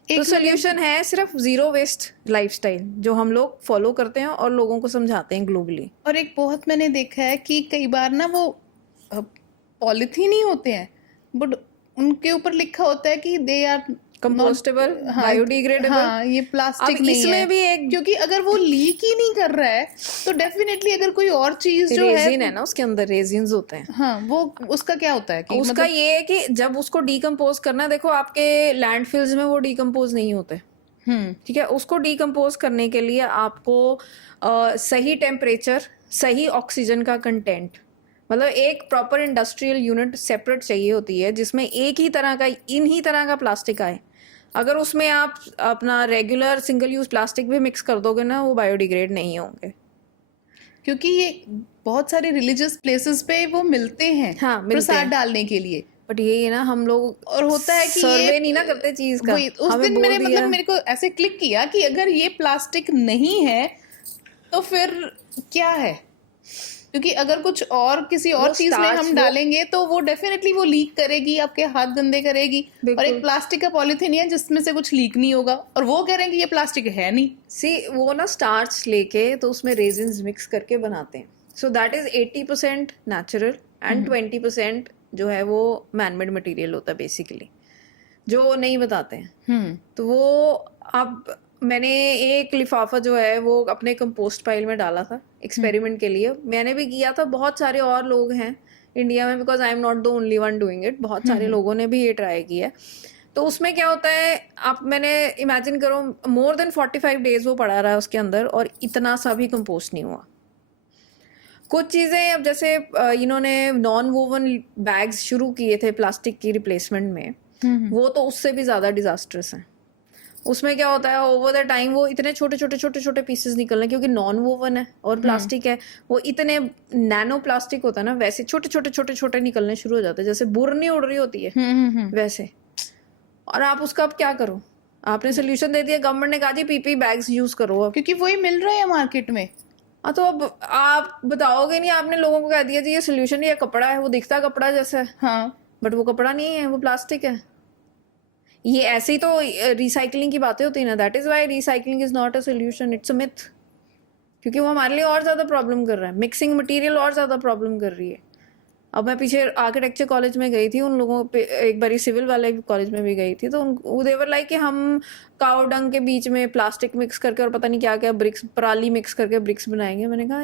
तो सोल्यूशन है सिर्फ जीरो वेस्ट लाइफस्टाइल, जो हम लोग फॉलो करते हैं और लोगों को समझाते हैं ग्लोबली। और एक बहुत मैंने देखा है कि कई बार ना वो पॉलिथीन ही होते हैं, बट उनके ऊपर लिखा होता है कि दे आर कंपोस्टेबल, बायोडिग्रेडेबल। हाँ, ये प्लास्टिक नहीं इसमें है। भी एक, क्योंकि अगर वो लीक ही नहीं कर रहा है तो डेफिनेटली अगर कोई और चीज जो रेजिन है ना, उसके अंदर रेजिन्स होते हैं। हाँ, वो उसका क्या होता है कि उसका मतलब ये है कि जब उसको डीकम्पोज करना है, देखो आपके लैंडफिल्स में वो डीकम्पोज नहीं होते, ठीक है। उसको डीकम्पोज करने के लिए आपको सही टेम्परेचर, सही ऑक्सीजन का कंटेंट, मतलब एक प्रॉपर इंडस्ट्रियल यूनिट सेपरेट चाहिए होती है, जिसमें एक ही तरह का, इन ही तरह का प्लास्टिक आए। अगर उसमें आप अपना रेगुलर सिंगल यूज प्लास्टिक भी मिक्स कर दोगे ना, वो बायोडिग्रेड नहीं होंगे। क्योंकि ये बहुत सारे रिलीजियस प्लेसेस पे वो मिलते हैं, हाँ, मिलते प्रसाद हैं। डालने के लिए। बट ये ना हम लोग और होता है कि सर्वे नहीं ना करते चीज का। उस हमें दिन बोल मैंने दिया, मतलब मेरे को ऐसे क्लिक किया कि अगर ये प्लास्टिक नहीं है तो फिर क्या है। क्योंकि अगर कुछ और किसी और चीज में हम डालेंगे तो वो डेफिनेटली वो लीक करेगी, आपके हाथ गंदे करेगी। और एक प्लास्टिक का पॉलिथीन है जिसमें से कुछ लीक नहीं होगा, और वो कह रहे हैं कि ये प्लास्टिक है नहीं। सी वो ना स्टार्च लेके तो उसमें रेजिन्स मिक्स करके बनाते हैं। So that is 80% natural and 20% जो है वो मैनमेड मटेरियल होता है बेसिकली, जो नहीं बताते हैं। तो वो अब मैंने एक लिफाफा जो है वो अपने कंपोस्ट पाइल में डाला था एक्सपेरिमेंट के लिए। मैंने भी किया था, बहुत सारे और लोग हैं इंडिया में, because I am not the only one doing it, बहुत सारे लोगों ने भी ये ट्राई किया। तो उसमें क्या होता है, आप मैंने इमेजिन करो मोर देन 45 डेज वो पड़ा रहा है उसके अंदर और इतना सा भी कंपोस्ट नहीं हुआ। कुछ चीज़ें अब जैसे इन्होंने नॉन वोवन बैग्स शुरू किए थे प्लास्टिक की रिप्लेसमेंट में, वो तो उससे भी ज़्यादा डिजास्टर्स हैं। उसमें क्या होता है, ओवर द टाइम वो इतने छोटे छोटे छोटे छोटे पीसेस निकलने, क्योंकि नॉन वोवन है और प्लास्टिक है, वो इतने नैनो प्लास्टिक होता है ना, वैसे छोटे छोटे छोटे छोटे निकलने शुरू हो जाते हैं, जैसे बुर नहीं उड़ रही होती है वैसे। और आप उसका अब क्या करो? आपने सोल्यूशन दे दिया, गवर्नमेंट ने कहा जी PP बैग्स यूज करो अब, क्योंकि वही मिल रहा है मार्केट में। हाँ, तो अब आप बताओगे नहीं, आपने लोगों को कह दिया जी ये सोल्यूशन, ये कपड़ा है, वो दिखता कपड़ा जैसा है, हाँ, बट वो कपड़ा नहीं है, वो प्लास्टिक है। ये ऐसे ही तो रिसाइकलिंग की बातें होती है ना, that is why recycling is not a solution, it's a myth. क्योंकि वो हमारे लिए और ज़्यादा प्रॉब्लम कर रहा है, मिक्सिंग मटेरियल और ज़्यादा प्रॉब्लम कर रही है। अब मैं पीछे आर्किटेक्चर कॉलेज में गई थी, उन लोगों पे एक बारी सिविल वाले कॉलेज में भी गई थी, तो देवर लाइक कि हम काऊ डंग के बीच में प्लास्टिक मिक्स करके और पता नहीं क्या क्या ब्रिक्स, पराली मिक्स करके ब्रिक्स बनाएंगे। मैंने कहा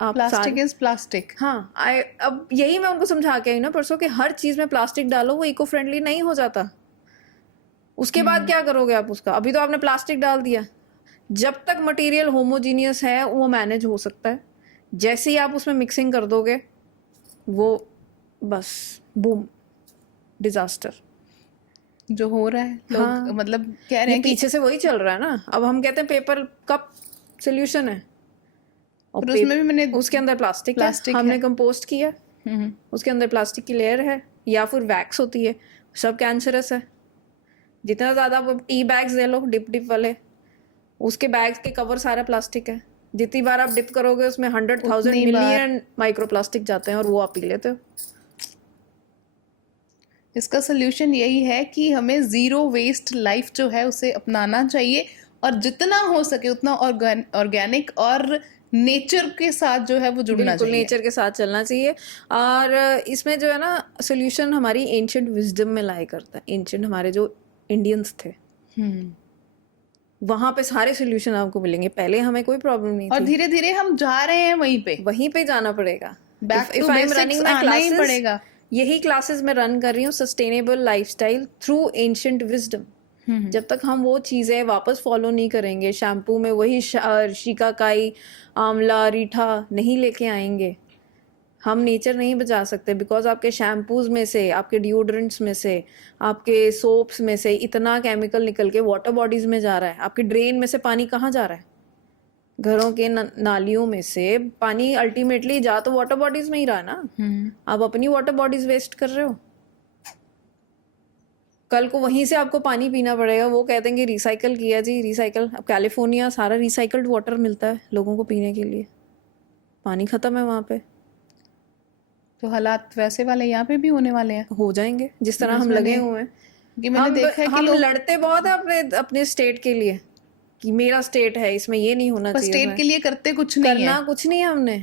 आप प्लास्टिक इज प्लास्टिक। हाँ, अब यही मैं उनको समझा के आई ना परसों, कि हर चीज़ में प्लास्टिक डालो, वो इको फ्रेंडली नहीं हो जाता। उसके बाद क्या करोगे आप उसका? अभी तो आपने प्लास्टिक डाल दिया। जब तक मटेरियल होमोजीनियस है वो मैनेज हो सकता है, जैसे ही आप उसमें मिक्सिंग कर दोगे वो बस बूम, डिजास्टर जो हो रहा है लोग हाँ, मतलब कह रहे हैं कि पीछे से वही चल रहा है ना। अब हम कहते हैं पेपर कप सोल्यूशन है, और उसमें भी मैंने उसके अंदर प्लास्टिक प्लास्टिक है, हमने कंपोस्ट किया, उसके अंदर प्लास्टिक की लेयर है या फिर वैक्स होती है, सब कैंसरस है। जितना ज़्यादा आप टी बैग्स ले लो डिप वाले, उसके बैग्स के कवर सारा प्लास्टिक है। जितनी बार आप डिप करोगे उसमें 100,000 मिलियन माइक्रो प्लास्टिक जाते हैं और वो आप पी लेते हो। इसका सोल्यूशन यही है कि हमें जीरो वेस्ट लाइफ जो है उसे अपनाना चाहिए, और जितना हो सके उतना ऑर्गेनिक और नेचर के साथ जो है वो जुड़ना चाहिए। नेचर के साथ चलना चाहिए। और इसमें जो है ना सोल्यूशन हमारी एंशिएंट विजडम में लाई करता है। एंशिएंट हमारे जो इंडियंस थे, वहां पे सारे सोल्यूशन आपको मिलेंगे। पहले हमें कोई प्रॉब्लम नहीं और थी, धीरे धीरे हम जा रहे हैं वहीं पे जाना पड़ेगा। Back to If I am basics running my आना ही classes, पड़ेगा। यही क्लासेस मैं रन कर रही हूँ, sustainable lifestyle through ancient wisdom. जब तक हम वो चीज़ें वापस फॉलो नहीं करेंगे, शैम्पू में वही शिकाकाई, आंवला, रीठा नहीं लेके आएंगे, हम नेचर नहीं बचा सकते। बिकॉज आपके शैम्पूज में से, आपके डिओड्रेंट्स में से, आपके सोप्स में से इतना केमिकल निकल के वाटर बॉडीज में जा रहा है। आपकी ड्रेन में से पानी कहाँ जा रहा है? घरों के नालियों में से पानी अल्टीमेटली जा तो वाटर बॉडीज में ही रहा है ना। आप अपनी वाटर बॉडीज वेस्ट कर रहे हो। कल को वहीं से आपको पानी पीना पड़ेगा। वो कह देंगे रिसाइकल किया जी, रिसाइकल। अब कैलिफोर्निया सारा रिसाइकल्ड वाटर मिलता है लोगों को पीने के लिए, पानी खत्म है वहाँ पे। तो हालात वैसे वाले यहाँ पे भी होने वाले हैं, हो जाएंगे जिस तरह हम लगे हुए हैं। कि मैंने देखा है कि हम लोग लड़ते बहुत है अपने स्टेट के लिए कि मेरा स्टेट है, इसमें ये नहीं होना चाहिए। स्टेट के लिए करते कुछ नहीं है, करना कुछ नहीं है हमने।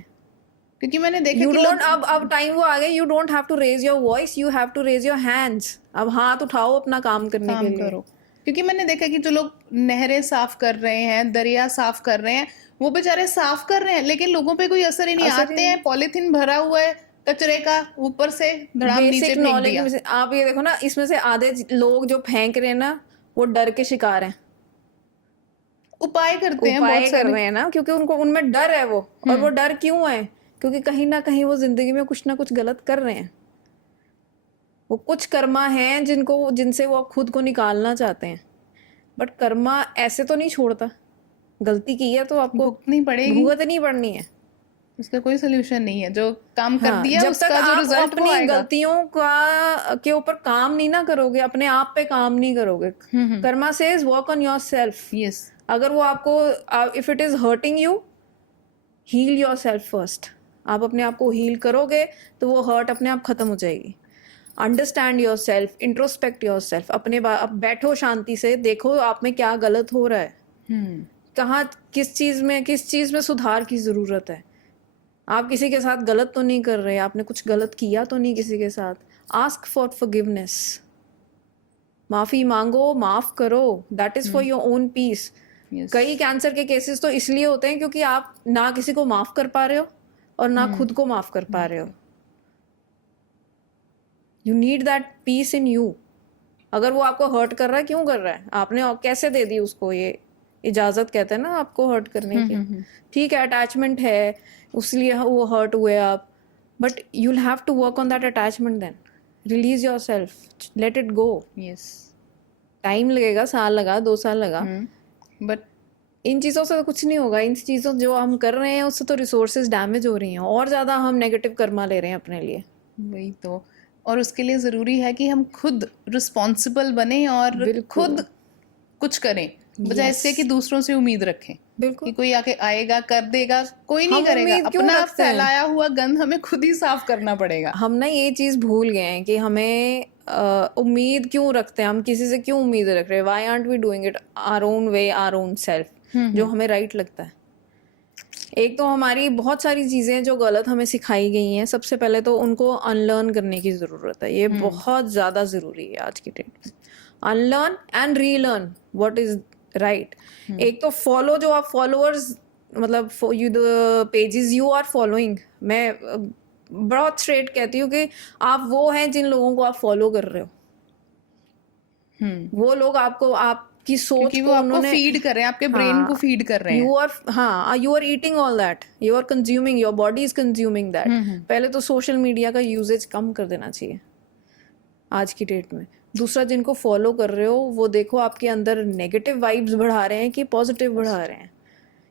क्योंकि मैंने देखा यू कि डोंट, अब टाइम वो आ गया, you don't have to raise your voice, you have to raise your hands. अब हाथ उठाओ अपना काम करने के लिए। करो। क्योंकि मैंने देखा कि जो लोग नहरें साफ कर रहे हैं, दरिया साफ कर रहे हैं, वो बेचारे साफ कर रहे हैं लेकिन लोगों पे कोई असर ही नहीं। आते हैं, पॉलीथीन भरा हुआ है कचरे का, ऊपर से धड़ाम नीचे फेंक दिया। आप ये देखो ना, इसमें से आधे लोग जो फेंक रहे हैं ना, वो डर के शिकार हैं। उपाय करते हैं, उपाय कर रहे हैं ना, क्योंकि उनको उनमें डर है वो। और वो डर क्यों है? क्योंकि कहीं ना कहीं वो जिंदगी में कुछ ना कुछ गलत कर रहे हैं। वो कुछ कर्मा हैं जिनसे वो खुद को निकालना चाहते हैं। बट कर्मा ऐसे तो नहीं छोड़ता। गलती की है तो आपको भुगतनी पड़ेगी, भुगतनी पड़नी है। उसका कोई सोल्यूशन नहीं है। जो काम कर दिया जब उसका तक जो आप रिजल्ट अपनी गलतियों के ऊपर काम नहीं ना करोगे, अपने आप पे काम नहीं करोगे। Karma says work on yourself. Yes, अगर वो आपको, if it is hurting you, heal yourself first. आप अपने आप को हील करोगे तो वो हर्ट अपने आप खत्म हो जाएगी। Understand your self, introspect your self. अब बैठो शांति से, देखो आप में क्या गलत हो रहा है, कहाँ किस चीज में सुधार की जरूरत है। आप किसी के साथ गलत तो नहीं कर रहे, आपने कुछ गलत किया तो नहीं किसी के साथ। आस्क फॉर फॉरगिवनेस, माफी मांगो, माफ करो। That is for your own peace. कई कैंसर के केसेस तो इसलिए होते हैं क्योंकि आप ना किसी को माफ कर पा रहे हो और ना खुद को माफ कर पा रहे हो। You need that peace in you. अगर वो आपको हर्ट कर रहा है, क्यों कर रहा है? आपने कैसे दे दी उसको ये इजाजत, कहते हैं ना आपको हर्ट करने की। ठीक है, अटैचमेंट है, उसलिए वो हर्ट हुए आप। But you will have to work on that attachment then. Release your self, let it go. Yes, time लगेगा, साल लगा, 2 साल लगा, बट इन चीज़ों से तो कुछ नहीं होगा। इन चीज़ों जो हम कर रहे हैं उससे तो रिसोर्सेज डैमेज हो रही हैं, और ज़्यादा हम नेगेटिव कर्मा ले रहे हैं अपने लिए। वही तो। और उसके लिए ज़रूरी है कि हम खुद रिस्पॉन्सिबल बने और खुद कुछ करें, बजाय इससे कि दूसरों से उम्मीद रखें। बिल्कुल, कि कोई आके आएगा, कर देगा। कोई नहीं करेगा। अपना फैलाया हुआ गंद हमें खुद ही साफ करना पड़ेगा। हम ना ये चीज़ भूल गए हैं कि हमें उम्मीद क्यों रखते हैं, हम किसी से क्यों उम्मीद रख रहे हैं। Why aren't we doing it our own way, our own self, जो हमें राइट लगता है। एक तो हमारी बहुत सारी चीज़ें जो गलत हमें सिखाई गई हैं, सबसे पहले तो उनको अनलर्न करने की ज़रूरत है। ये बहुत ज़्यादा ज़रूरी है आज की डेट में। Unlearn and relearn what is right. एक तो फॉलो, जो आप फॉलोअर्स, मतलब you the pages you are following, मैं बहुत स्ट्रेट कहती हूँ कि आप वो हैं जिन लोगों को आप फॉलो कर रहे हो। वो लोग आपकी सोच को आपको फीड कर रहे हैं, आपके ब्रेन को फीड कर रहे हैं। You are eating all that, you are consuming, your body is consuming that. पहले तो सोशल मीडिया का यूजेज कम कर देना चाहिए आज की डेट में। दूसरा, जिनको फॉलो कर रहे हो वो देखो आपके अंदर नेगेटिव वाइब्स बढ़ा रहे हैं कि पॉजिटिव बढ़ा रहे हैं।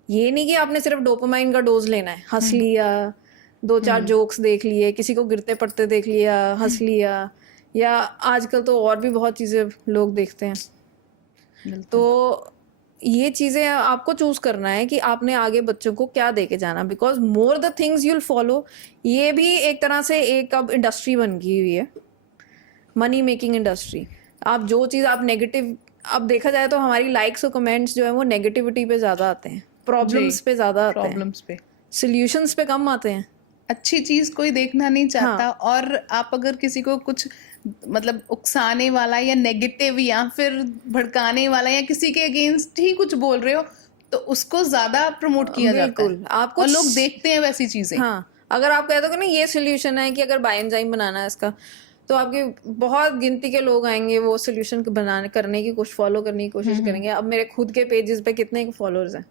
ये नहीं कि आपने सिर्फ डोपामाइन का डोज लेना है, हंस लिया, 2-4 जोक्स देख लिए, किसी को गिरते पड़ते देख लिया, हंस लिया, या आजकल तो और भी बहुत चीज़ें लोग देखते हैं। तो ये चीज़ें आपको चूज करना है कि आपने आगे बच्चों को क्या दे के जाना। Because more the things you'll follow, ये भी एक तरह से एक अब इंडस्ट्री बन गई हुई है, मनी मेकिंग इंडस्ट्री। आप जो चीज़ आप नेगेटिव, अब देखा जाए तो हमारी लाइक्स और कमेंट्स जो है वो नेगेटिविटी पे ज़्यादा आते हैं, प्रॉब्लम्स पे ज़्यादा आते हैं, प्रॉब्लम्स पे, सॉल्यूशंस पे कम आते हैं। अच्छी चीज़ कोई देखना नहीं चाहता। और आप अगर किसी को कुछ मतलब उकसाने वाला या नेगेटिव या फिर भड़काने वाला या किसी के अगेंस्ट ही कुछ बोल रहे हो तो उसको ज्यादा प्रमोट किया जाता है, आप और लोग देखते हैं वैसी चीजें। हाँ, अगर आप कहते हो कि ना ये सोल्यूशन है कि अगर बायोएंजाइम बनाना है इसका, तो आपके बहुत गिनती के लोग आएंगे वो सोल्यूशन बनाने करने की फॉलो करने की कोशिश करेंगे। अब मेरे खुद के पेजेस पे कितने फॉलोअर्स हैं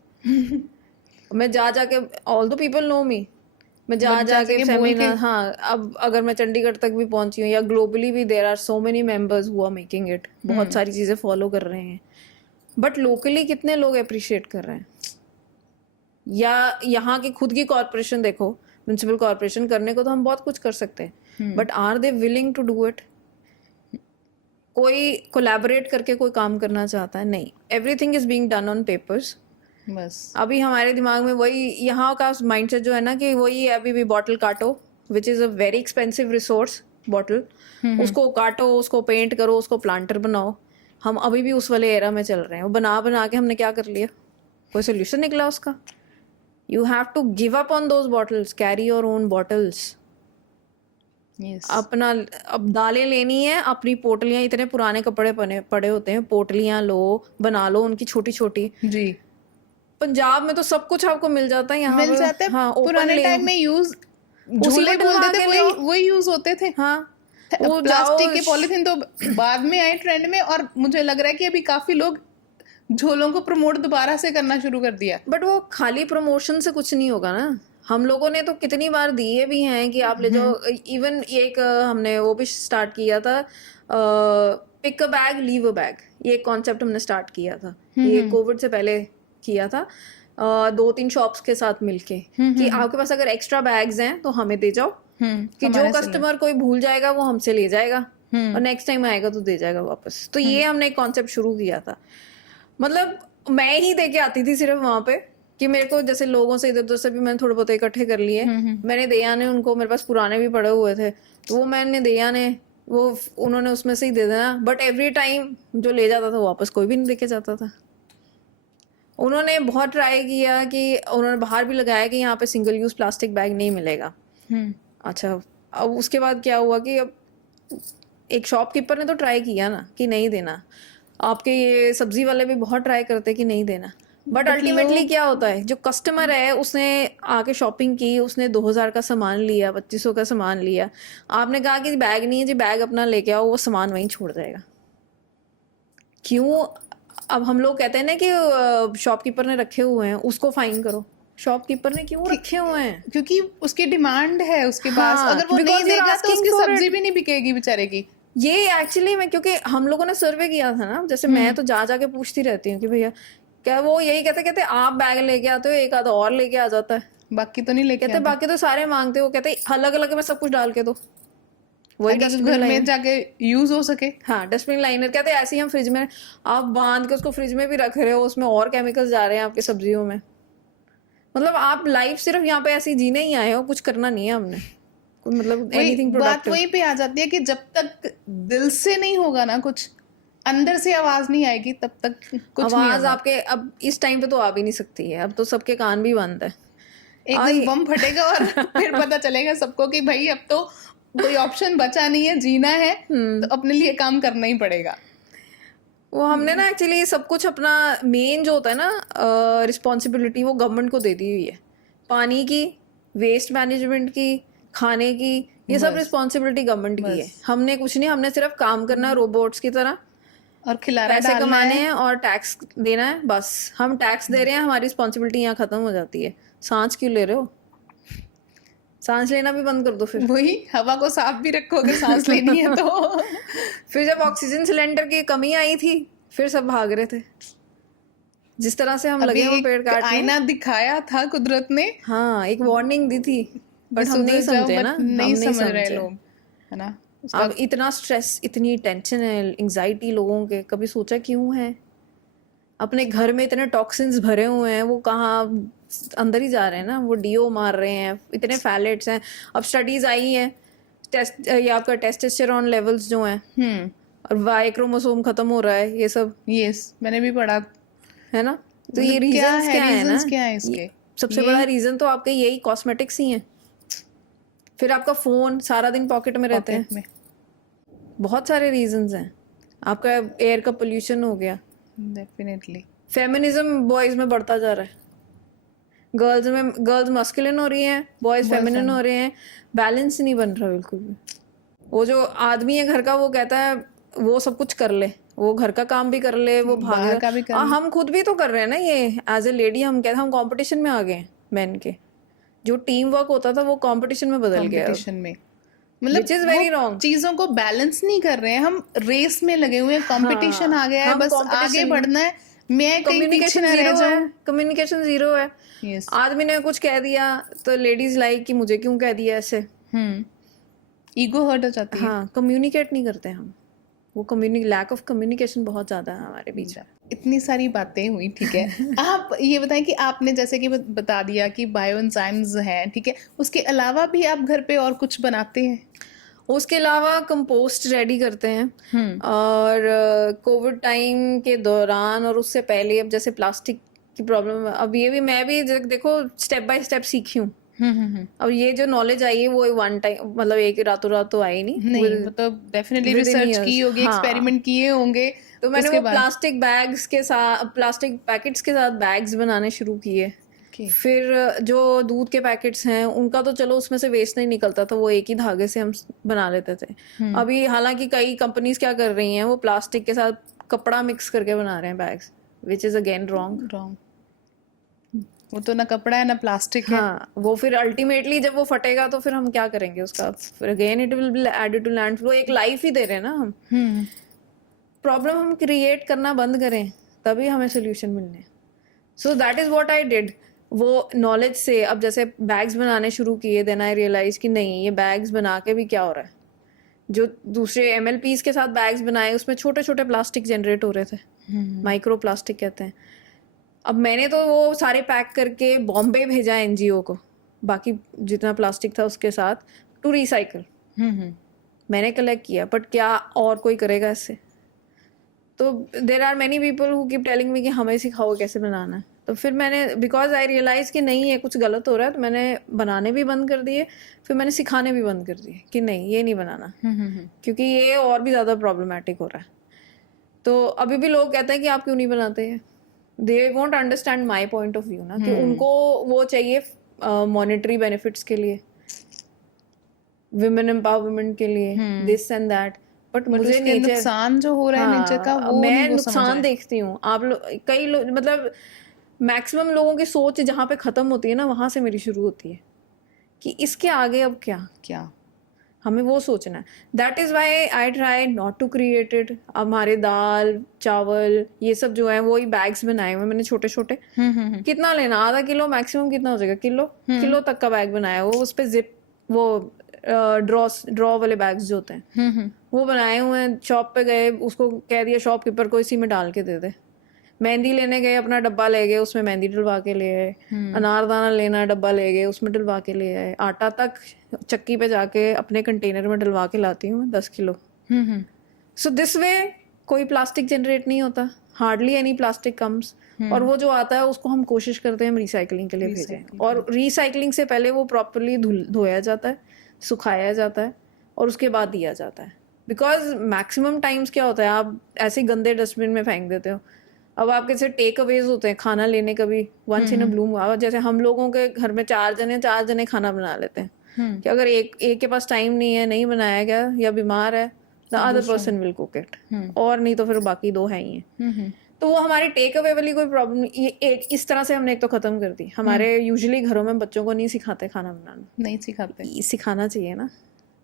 मैं जा जाके, ऑल द पीपल नो मी, मैं जा जाके सेमिनार, हाँ, अब अगर मैं चंडीगढ़ तक भी पहुंची हूँ या ग्लोबली भी, there are so many members who are making it, बहुत सारी चीजें फॉलो कर रहे हैं, बट लोकली कितने लोग अप्रिशिएट कर रहे हैं? या यहाँ की खुद की कॉर्पोरेशन देखो, म्युनिसिपल कॉर्पोरेशन, करने को तो हम बहुत कुछ कर सकते हैं, but are they willing to do it? कोई कोलैबोरेट करके कोई काम करना चाहता है? नहीं, everything is being done on papers. बस अभी हमारे दिमाग में वही यहाँ का माइंडसेट जो है ना कि वही है, अभी भी बॉटल काटो, which is a very expensive resource, bottle, उसको काटो, उसको पेंट करो, उसको प्लांटर बनाओ। हम अभी भी उस वाले एरा में चल रहे हैं। वो बना बना के हमने क्या कर लिया? कोई सोल्यूशन निकला उसका? You have to give up on those bottles, carry your own bottles. अपना, अब दालें लेनी है, अपनी पोटलियां, इतने पुराने कपड़े पड़े होते हैं, पोटलियां लो, बना लो उनकी छोटी छोटी। जी, पंजाब में तो सब कुछ आपको मिल जाता है, यहाँ मिल जाता है। हाँ, पुराने टाइम में यूज झूले बोलते थे, वही यूज होते थे। हाँ, वो प्लास्टिक के पॉलिथीन तो बाद में आए ट्रेंड में, और मुझे लग रहा है कि अभी काफी लोग झोलों को प्रमोट दोबारा से करना शुरू कर दिया। बट वो खाली प्रमोशन से कुछ नहीं होगा ना। हम लोगों ने तो कितनी बार दिए भी हैं कि आप ले जाओ। इवन एक हमने वो भी स्टार्ट किया था, pick a bag leave a bag, ये कॉन्सेप्ट हमने स्टार्ट किया था, ये कोविड से पहले किया था, 2-3 शॉप्स के साथ मिलके, कि आपके पास अगर एक्स्ट्रा बैग्स हैं तो हमें दे जाओ, कि जो कस्टमर कोई भूल जाएगा वो हमसे ले जाएगा और नेक्स्ट टाइम आएगा तो दे जाएगा वापस। तो ये हमने एक कॉन्सेप्ट शुरू किया था। मतलब मैं ही दे के आती थी सिर्फ वहां पे, कि मेरे को जैसे लोगों से इधर उधर से भी मैंने थोड़े बहुत इकट्ठे कर लिए, मैंने दे आने उनको, मेरे पास पुराने भी पड़े हुए थे तो वो मैंने दे आने, वो उन्होंने उसमें से ही दे देना। बट एवरी टाइम जो ले जाता था वापस कोई भी नहीं लेके जाता था। उन्होंने बहुत ट्राई किया कि उन्होंने बाहर भी लगाया कि यहाँ पे सिंगल यूज प्लास्टिक बैग नहीं मिलेगा। अच्छा, अब उसके बाद क्या हुआ कि अब एक शॉपकीपर ने तो ट्राई किया ना कि नहीं देना, आपके ये सब्जी वाले भी बहुत ट्राई करते कि नहीं देना, बट अल्टीमेटली क्या होता है, जो कस्टमर है उसने आके शॉपिंग की, उसने 2000 का सामान लिया, 2500 का सामान लिया, आपने कहा कि बैग नहीं है जी, बैग अपना लेके आओ, वो सामान वहीं छोड़ जाएगा। क्यों? अब हम लोग कहते हैं ना कि शॉपकीपर ने रखे हुए हैं, उसको फाइन करो। शॉपकीपर ने क्यों रखे हुए हैं? क्योंकि उसकी डिमांड है उसके पास, अगर वो नहीं देगा तो उसकी सब्जी भी नहीं बिकेगी बेचारे की। ये एक्चुअली मैं, क्योंकि हम लोगों ने सर्वे किया था ना, जैसे मैं तो जा जाके पूछती रहती हूँ कि भैया क्या, वो यही कहते आप बैग लेके आते हो, एक आधा और लेके आ जाता है, बाकी तो नहीं लेके कहते बाकी तो सारे मांगते हो, कहते अलग अलग में सब कुछ डाल के दो, वही घर में जाके यूज हो सके। हाँ, डस्टबिन लाइनर कहते हैं ऐसे ही हम फ्रिज में आप बांध के उसको फ्रिज में भी रख रहे हो, उसमें और केमिकल्स जा रहे हैं आपकी सब्जियों में। मतलब आप लाइफ सिर्फ यहाँ पे ऐसे जीने ही आए हो, कुछ करना नहीं है हमने, मतलब एनीथिंग प्रोडक्टिव। बात वहीं पे आ जाती है कि जब तक दिल से नहीं होगा ना कुछ, अंदर से आवाज नहीं आएगी, तब तक कुछ नहीं आवाज आपके अब इस टाइम पे तो आ भी नहीं सकती है, अब तो सबके कान भी बंद है। एक दिन बम फटेगा और फिर पता चलेगा सबको कि भाई अब तो कोई ऑप्शन बचा नहीं है, जीना है तो अपने लिए काम करना ही पड़ेगा। वो हमने ना एक्चुअली सब कुछ अपना मेन जो होता है ना रिस्पॉन्सिबिलिटी, वो गवर्नमेंट को दे दी हुई है। पानी की, वेस्ट मैनेजमेंट की, खाने की, ये सब रिस्पॉन्सिबिलिटी गवर्नमेंट की है। हमने कुछ नहीं, हमने सिर्फ काम करना है रोबोट्स की तरह, और खिलाना, पैसे कमाने हैं और टैक्स देना है, बस। हम टैक्स दे रहे हैं, हमारी रिस्पॉन्सिबिलिटी यहाँ खत्म हो जाती है। सांस क्यों ले रहे हो? सांस लेना भी बंद कर दो फिर। वही, हवा को साफ भी रखो अगर सांस लेनी है तो। फिर जब ऑक्सीजन सिलेंडर की कमी आई थी, फिर सब भाग रहे थे। जिस तरह से हम लगे हुए पेड़ काटने, आईना दिखाया था कुदरत ने, हाँ, एक वार्निंग दी थी, बट हम नहीं समझे ना, नहीं समझ रहे लोग, है ना। अब इतना स्ट्रेस, इतनी टेंशन है, एंजाइटी लोगों के, कभी सोचा क्यों है? अपने घर में इतने टॉक्सिन्स भरे हुए हैं, वो कहाँ अंदर ही जा रहे हैं ना, वो डीओ मार रहे हैं, इतने फैलेट्स हैं। अब स्टडीज आई हैं, ये आपका टेस्टोस्टेरोन लेवल्स जो हैं, और वाई क्रोमोसोम खत्म हो रहा है, ये सब। यस, मैंने भी पढ़ा है ना। तो ये रीजंस क्या है ना, क्या है इसके? सबसे बड़ा रीजन तो आपके यही कॉस्मेटिक्स ही हैं। फिर आपका फोन सारा दिन पॉकेट में रहते हैं। बहुत सारे रीजंस हैं। आपका एयर का पोल्यूशन हो गया, डेफिनेटली। फेमिनिज्म बॉयज में बढ़ता जा रहा है, गर्ल्स मस्कुलिन हो रही हैं, बॉयज फेमिनिन हो रहे हैं, बैलेंस नहीं बन रहा बिल्कुल भी। वो जो आदमी है घर का, वो कहता है वो सब कुछ कर ले, वो घर का काम भी कर ले, वो बाहर का भी कर ले। हम खुद भी तो कर रहे हैं ना ये एज ए लेडी। हम कहते हैं हम कंपटीशन में आ गए हैं मेन के, जो टीम वर्क होता था वो कंपटीशन में बदल गया, कंपटीशन में, मतलब which is very wrong। चीजों को बैलेंस नहीं कर रहे हैं, हम रेस में लगे हुए हैं, कंपटीशन आ गया है, बस आगे बढ़ना है, मैं कहीं पीछे ना रह जाऊं। कम्युनिकेशन जीरो है। Yes. आदमी ने कुछ कह दिया तो लेडीज लाइक कि मुझे क्यों कह दिया ऐसे, ईगो हर्ट हो जाती है। हाँ, कम्युनिकेट नहीं करते हम, वो लैक ऑफ कम्युनिकेशन बहुत ज्यादा है हमारे बीच। इतनी सारी बातें हुई, ठीक है। आप ये बताएं कि आपने जैसे कि बता दिया कि बायो एंजाइम्स हैं, ठीक है, उसके अलावा भी आप घर पे और कुछ बनाते हैं? उसके अलावा कंपोस्ट रेडी करते हैं, और कोविड टाइम के दौरान और उससे पहले, अब जैसे प्लास्टिक की प्रॉब्लम, अब ये भी मैं भी देखो स्टेप बाय स्टेप सीखी हूँ। अब ये जो नॉलेज आई है वो वन टाइम, मतलब एक रातों रात तो आई नहीं, मतलब डेफिनेटली रिसर्च की होगी, एक्सपेरिमेंट किए होंगे। तो मैंने वो प्लास्टिक बैग्स के साथ, प्लास्टिक पैकेट्स के साथ बैग्स बनाने शुरू किए। फिर जो दूध के पैकेट्स हैं उनका तो चलो उसमें से वेस्ट नहीं निकलता था, वो एक ही धागे से हम बना लेते थे। अभी हालांकि कई कंपनीज क्या कर रही हैं, वो प्लास्टिक के साथ कपड़ा मिक्स करके बना रहे हैं bags, which is again wrong. वो तो ना कपड़ा है ना प्लास्टिक है। हाँ, वो फिर अल्टीमेटली जब वो फटेगा तो फिर हम क्या करेंगे उसका, फिर again it will be added to landfill. वो एक लाइफ ही दे रहे हैं ना हम। प्रॉब्लम हम क्रिएट करना बंद करें तभी हमें सोल्यूशन मिलने। So that is what I did. वो नॉलेज से अब जैसे बैग्स बनाने शुरू किए, देन आई रियलाइज कि नहीं, ये बैग्स बना के भी क्या हो रहा है। जो दूसरे MLPs के साथ बैग्स बनाए उसमें छोटे छोटे प्लास्टिक जनरेट हो रहे थे, माइक्रो प्लास्टिक कहते हैं। अब मैंने तो वो सारे पैक करके बॉम्बे भेजा NGO को, बाकी जितना प्लास्टिक था उसके साथ, टू रिसाइकल। मैंने कलेक्ट किया, बट क्या और कोई करेगा इससे? तो there are many people who keep telling me कि हमें सिखाओ कैसे बनाना है। तो फिर मैंने, बिकॉज आई रियलाइज कि नहीं ये कुछ गलत हो रहा है, तो मैंने बनाने भी बंद कर दिए, फिर मैंने सिखाने भी बंद कर दिए कि नहीं ये नहीं बनाना, क्योंकि ये और भी ज़्यादा प्रॉब्लमेटिक हो रहा है। तो अभी भी लोग कहते हैं कि आप क्यों नहीं बनाते हैं, they won't understand my point of view ना, कि उनको वो चाहिए मॉनेटरी बेनिफिट्स के लिए, विमेन एम्पावरमेंट के लिए, दिस एंड दैट, बट मुझे नुकसान जो हो रहा है नेचर का, वो मैं नुकसान देखती हूँ। आप कई लोग, मतलब मैक्सिमम लोगों की सोच जहाँ पे खत्म होती है ना, वहां से मेरी शुरू होती है कि इसके आगे अब क्या हमें वो सोचना है। That is why I try not to create it. अब हमारे दाल चावल ये सब जो है वो ही बैग्स बनाए हुए मैंने छोटे छोटे। कितना लेना, आधा किलो मैक्सिमम, कितना हो जाएगा, किलो तक का बैग बनाया वो, उस पे जिप, वो ड्रॉ वाले बैग्स जो होते हैं वो बनाए हुए हैं। शॉप पे गए, उसको कह दिया शॉपकीपर को इसी में डाल के दे दे। मेहंदी लेने गए, अपना डब्बा ले गए, उसमें मेहंदी डलवा के ले आए। अनारदाना लेना, डब्बा ले गए, उसमें डलवा के ले आए। आटा तक चक्की पे जाके अपने कंटेनर में डलवा के लाती हूँ 10 किलो। सो दिस वे कोई प्लास्टिक जनरेट नहीं होता, हार्डली एनी प्लास्टिक कम्स। और वो जो आता है उसको हम कोशिश करते हैं हम रिसाइकलिंग के लिए भेजें, और रिसाइकलिंग से पहले वो प्रॉपरली धोया जाता है, सुखाया जाता है, और उसके बाद दिया जाता है। बिकॉज मैक्सिमम टाइम्स क्या होता है, आप ऐसे गंदे डस्टबिन में फेंक देते हो। अब आपके जैसे टेक अवेज होते हैं खाना लेने का भी, once in a blue moon. जैसे हम लोगों के घर में 4 जने खाना बना लेते हैं कि अगर एक के पास टाइम नहीं है, नहीं बनाया गया या बीमार है, the other person will cook it, और नहीं तो फिर बाकी 2 है ही हैं। तो वो हमारी टेक अवे वाली कोई प्रॉब्लम नहीं। ये एक इस तरह से हमने एक तो खत्म कर दी। हमारे यूजुअली घरों में बच्चों को नहीं सिखाते खाना बनाना, नहीं सिखाते। सिखाना चाहिए ना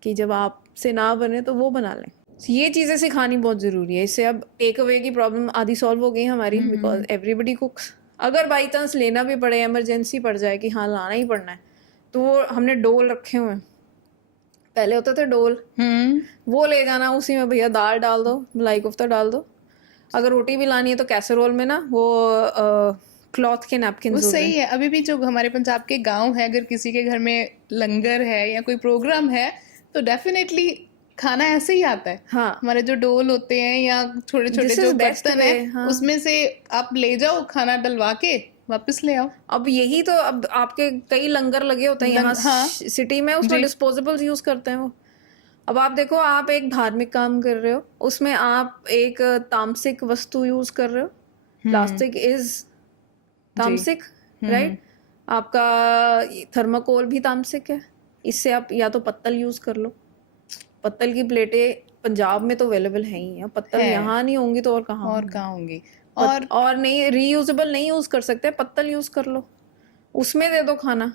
कि जब आपसे ना बने तो वो बना लें। ये चीज़ें सिखानी बहुत ज़रूरी है। इससे अब टेक अवे की प्रॉब्लम आधी सॉल्व हो गई हमारी, बिकॉज एवरीबडी कुक्स। अगर बाई चांस लेना भी पड़े, इमरजेंसी पड़ जाए कि हाँ लाना ही पड़ना है, तो वो हमने डोल रखे हुए हैं। पहले होते थे डोल, वो ले जाना, उसी में भैया दाल डाल दो, मलाई कोफ्ता डाल दो। अगर रोटी भी लानी है तो कैसरोल में ना वो क्लॉथ के नैपकिन, वो सही है। अभी भी जो हमारे पंजाब के गांव है, अगर किसी के घर में लंगर है या कोई प्रोग्राम है तो डेफिनेटली खाना ऐसे ही आता है। हाँ, हमारे जो डोल होते हैं या छोटे छोटे जो बर्तन है, हाँ, उसमें से आप ले जाओ, खाना डलवा के वापस ले आओ। अब यही तो, अब आपके कई लंगर लगे होते हैं यहाँ, हाँ, सिटी में, उसमें डिस्पोजेबल्स यूज करते हैं वो। अब आप देखो, आप एक धार्मिक काम कर रहे हो, उसमें आप एक तामसिक वस्तु यूज कर रहे हो। प्लास्टिक इज तामसिक, राइट? आपका थर्माकोल भी तामसिक है। इससे आप या तो पत्तल यूज कर लो। पत्तल की प्लेटें पंजाब में तो अवेलेबल है ही है, पत्तल यहाँ नहीं होंगी तो और कहाँ होंगी। और नहीं, रीयूजेबल नहीं यूज कर सकते, पत्तल यूज कर लो, उसमें दे दो खाना।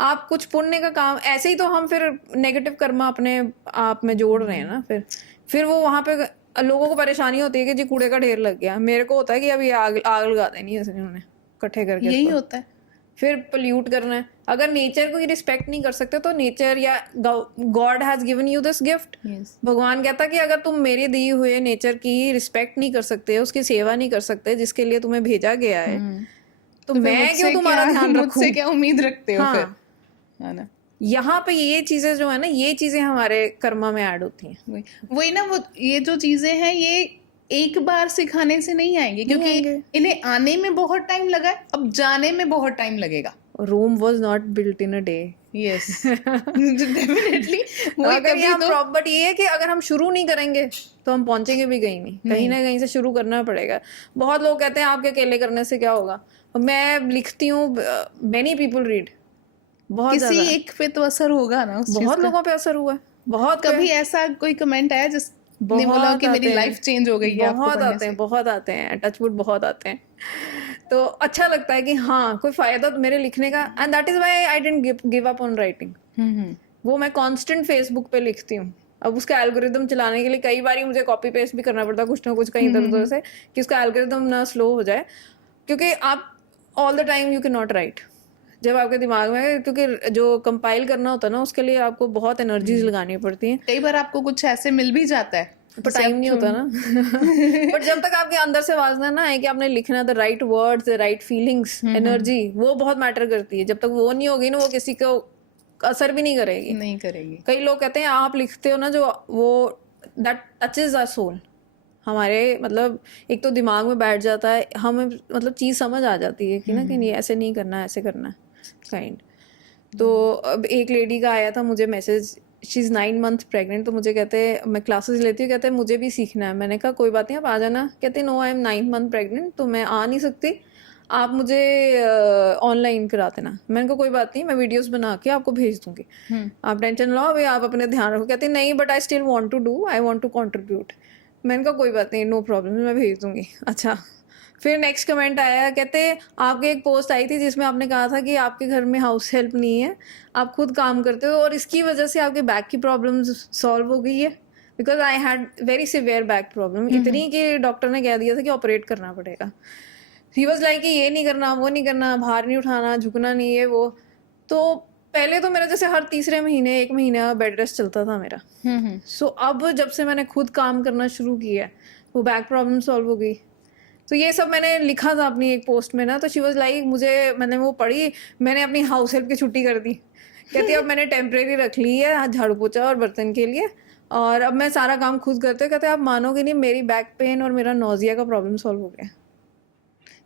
आप कुछ पुण्य का काम, ऐसे ही तो हम फिर नेगेटिव कर्मा अपने आप में जोड़ रहे हैं ना। फिर वो वहां पे लोगों को परेशानी होती है कि जी कूड़े का ढेर लग गया। मेरे को होता है कि अब ये आग लगा देनी है इन्होंने इकट्ठे करके, यही होता है। फिर पोल्यूट करना है। अगर नेचर को ही रिस्पेक्ट नहीं कर सकते तो नेचर या God has given you this gift. भगवान कहता कि अगर तुम मेरे दिए हुए नेचर की रिस्पेक्ट नहीं कर सकते, उसकी सेवा नहीं कर सकते जिसके लिए तुम्हें भेजा गया है, तो मैं क्यों तुम्हारा ध्यान रखूं? मुझसे क्या उम्मीद रखते हो? फिर है ना, यहाँ पे ये चीजें जो है ना, ये चीजें हमारे कर्मा में ऐड होती हैं। वही ना, वो ये जो चीजें हैं ये एक बार सिखाने से नहीं आएंगे, क्योंकि इन्हें आने में बहुत टाइम लगा है, अब जाने में बहुत टाइम लगेगा। Rome was not built in a day. Yes, definitely. अगर ये बट ये है कि अगर हम शुरू नहीं करेंगे तो हम पहुंचेंगे भी कहीं ना कहीं से शुरू करना पड़ेगा। बहुत लोग कहते हैं आपके अकेले करने से क्या होगा। मैं लिखती हूँ, मेनी पीपल रीड, बहुत किसी एक पे तो असर होगा ना, बहुत लोगों पे असर हुआ है। बहुत कभी ऐसा कोई कमेंट आया जिसने बोला कि मेरी लाइफ चेंज हो गई है? बहुत आते हैं, टचवुड बहुत आते हैं। तो अच्छा लगता है कि हाँ कोई फायदा तो मेरे लिखने का। And that is why I didn't give up on writing. वो मैं कांस्टेंट फेसबुक पे लिखती हूँ। अब उसका एल्गोरिदम चलाने के लिए कई बार मुझे कॉपी पेस्ट भी करना पड़ता है कुछ ना कुछ कहीं इधर उधर से, कि उसका एल्गोरिदम ना स्लो हो जाए, क्योंकि आप all the time you can not right. जब आपके दिमाग में, क्योंकि जो कंपाइल करना होता है ना, उसके लिए आपको बहुत एनर्जीज लगानी पड़ती हैं। कई बार आपको कुछ ऐसे मिल भी जाता है पर टाइम नहीं होता ना। बट जब तक आपके अंदर से आवाज ना आए कि आपने लिखना, the right words, the right feelings, energy, वो बहुत मैटर करती है। जब तक वो नहीं होगी ना, वो किसी को असर भी नहीं करेगी। कई लोग कहते हैं आप लिखते हो ना जो, वो दैट टचेज आवर सोल। हमारे मतलब एक तो दिमाग में बैठ जाता है, हमें मतलब चीज समझ आ जाती है कि ना कि नहीं ऐसे नहीं करना, ऐसे करना है काइंड। तो अब एक लेडी का आया था मुझे message, she is 9 months pregnant. तो मुझे कहते, मैं क्लासेस लेती हूँ, कहते हैं मुझे भी सीखना है। मैंने कहा कोई बात नहीं, आप आ जाना। कहते no I am 9 month pregnant, तो मैं आ नहीं सकती, आप मुझे ऑनलाइन करा देना। मैंने कहा कोई बात नहीं, मैं वीडियोस बना के आपको भेज दूंगी, आप टेंशन लो, भाई आप अपने ध्यान रखो। कहते नहीं but I still want to do, I want to contribute. मैंने कहा कोई बात नहीं, नो प्रॉब्लम, मैं भेज दूंगी। अच्छा, फिर नेक्स्ट कमेंट आया, कहते आपके एक पोस्ट आई थी जिसमें आपने कहा था कि आपके घर में हाउस हेल्प नहीं है, आप खुद काम करते हो और इसकी वजह से आपके बैक की प्रॉब्लम सॉल्व हो गई है। Because I had very severe back problem, इतनी कि डॉक्टर ने कह दिया था कि ऑपरेट करना पड़ेगा। ही वॉज लाइक कि ये नहीं करना, वो नहीं करना, भार नहीं उठाना, झुकना नहीं है वो। तो पहले तो मेरा जैसे हर तीसरे महीने 1 महीना बेड रेस्ट चलता था मेरा। सो अब जब से मैंने खुद काम करना शुरू किया, वो बैक प्रॉब्लम सॉल्व हो गई। तो ये सब मैंने लिखा था अपनी एक पोस्ट में ना। तो शी वॉज लाइक, मैंने वो पढ़ी, मैंने अपनी हाउस हेल्प की छुट्टी कर दी। कहती अब मैंने टेम्परेरी रख ली है झाड़ू पोछा और बर्तन के लिए, और अब मैं सारा काम खुद करते। कहते आप मानोगे नहीं, मेरी बैक पेन और मेरा नोजिया का प्रॉब्लम सॉल्व हो गया।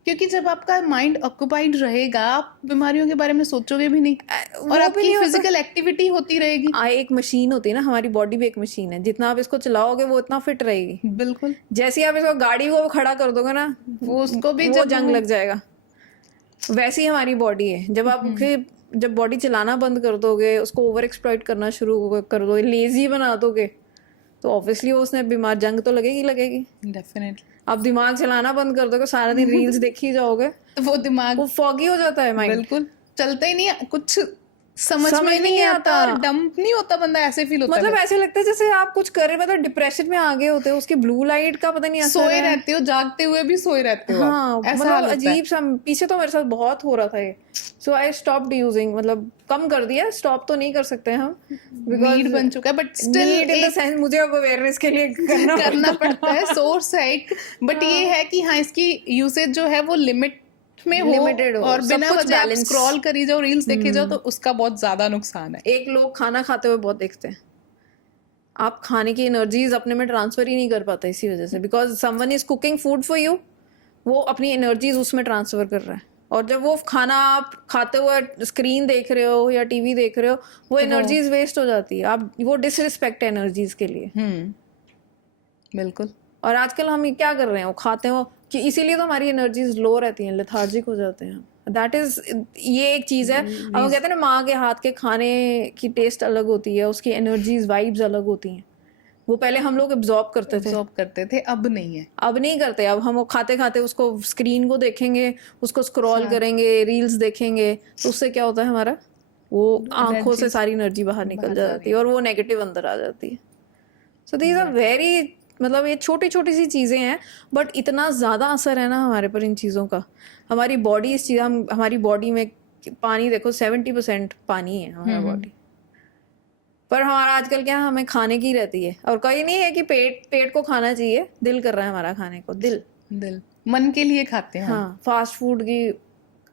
क्योंकि जब आपका माइंड ऑक्यूपाइड रहेगा, आप बीमारियों के बारे में सोचोगे भी नहीं, और आपकी फिजिकल एक्टिविटी होती रहेगी। एक मशीन होती है ना, हमारी बॉडी भी एक मशीन है, जितना आप इसको चलाओगे वो इतना फिट रहेगी। बिल्कुल, जैसे ही आप इसको गाड़ी को खड़ा कर दोगे ना, वो उसको भी वो जंग लग जाएगा। वैसे ही हमारी बॉडी है, जब बॉडी चलाना बंद कर दोगे, उसको ओवर एक्सप्लॉइट करना शुरू कर दोगे, लेजी बना दोगे, तो ऑब्वियसली उसने बीमार, जंग तो लगेगी। डेफिनेटली। आप दिमाग चलाना बंद कर दोगे, सारा दिन रील्स देखी जाओगे, तो वो दिमाग वो फॉगी हो जाता है माइंड। बिल्कुल, चलता ही नहीं, कुछ समझ में नहीं आता, और डंप नहीं होता बंदा, ऐसे फील होता है। मतलब ऐसे लगता है जैसे आप कुछ कर रहे, मतलब डिप्रेशन में आ गए होते हो, उसकी ब्लू लाइट का पता नहीं असर है। सोए रहते हो, जागते हुए भी सोए रहते हो। हाँ, मतलब अजीब सा। पीछे तो मेरे साथ बहुत हो रहा था ये। सो आई स्टॉप्ड यूजिंग, मतलब कम कर दिया, स्टॉप तो नहीं कर सकते हम, नीड बन चुका है, but still need in the sense मुझे अब अवेयरनेस के लिए करना पड़ता है, सोर्स है एक। बट ये है कि हाँ, इसकी यूसेज जो है वो लिमिटेड हो, और बिना वजह आप स्क्रॉल करी जाओ, रील्स देखे जाओ, तो उसका बहुत ज्यादा नुकसान है। एक लोग खाना खाते हुए बहुत देखते हैं, आप खाने की एनर्जीज अपने में ट्रांसफर ही नहीं कर पाते इसी वजह से, because someone is cooking food for you, वो अपनी एनर्जीज उसमें ट्रांसफर कर रहा है, और जब वो खाना आप खाते हुए स्क्रीन देख रहे हो या टीवी देख रहे हो, वो एनर्जीज वेस्ट हो जाती है, आप वो डिसरिस्पेक्ट है एनर्जीज के लिए। बिल्कुल। और आजकल हम क्या कर रहे हैं, वो खाते हो कि इसीलिए तो हमारी एनर्जीज लो रहती हैं, लेथार्जिक हो जाते हैं। दैट इज, ये एक चीज है। अब वो कहते हैं ना, माँ के हाथ के खाने की टेस्ट अलग होती है, उसकी एनर्जीज वाइब्स अलग होती हैं। वो पहले हम लोग एब्जॉर्ब करते थे, अब नहीं है। अब नहीं करते। अब हम वो खाते खाते उसको स्क्रीन को देखेंगे, उसको स्क्रॉल करेंगे, रील्स देखेंगे, तो उससे क्या होता है, हमारा वो आंखों से सारी एनर्जी बाहर निकल जाती है और वो नेगेटिव अंदर आ जाती है। सो दीज आर वेरी, मतलब ये छोटी छोटी सी चीज़ें हैं, बट इतना ज़्यादा असर है ना हमारे पर इन चीज़ों का। हमारी बॉडी इस चीज़, हमारी बॉडी में पानी देखो 70% पानी है हमारा बॉडी, पर हमारा आजकल क्या, हमें खाने की रहती है। और कहीं नहीं है कि पेट को खाना चाहिए, दिल कर रहा है हमारा खाने को, दिल मन के लिए खाते हैं। हाँ, फास्ट फूड की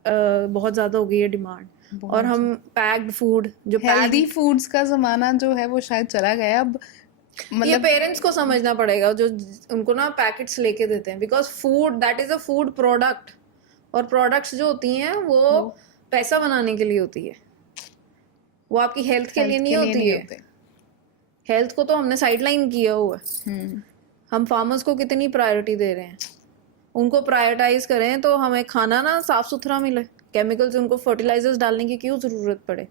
बहुत ज़्यादा हो गई है डिमांड, और हम पैक्ड फूड, जो हेल्दी फूड्स का ज़माना जो है वो शायद चला गया अब। ये पेरेंट्स को समझना पड़ेगा, जो उनको ना पैकेट्स लेके देते हैं, because food that is a food product, और प्रोडक्ट्स जो होती हैं वो पैसा बनाने के लिए होती है, वो आपकी हेल्थ के लिए नहीं होती है। हेल्थ को तो हमने साइडलाइन किया हुआ है। हम फार्मर्स को कितनी प्रायोरिटी दे रहे हैं, उनको प्रायोरिटाइज करें तो हमें खाना ना साफ सुथरा मिले, केमिकल्स, उनको फर्टिलाइजर्स डालने की क्यों जरूरत पड़े।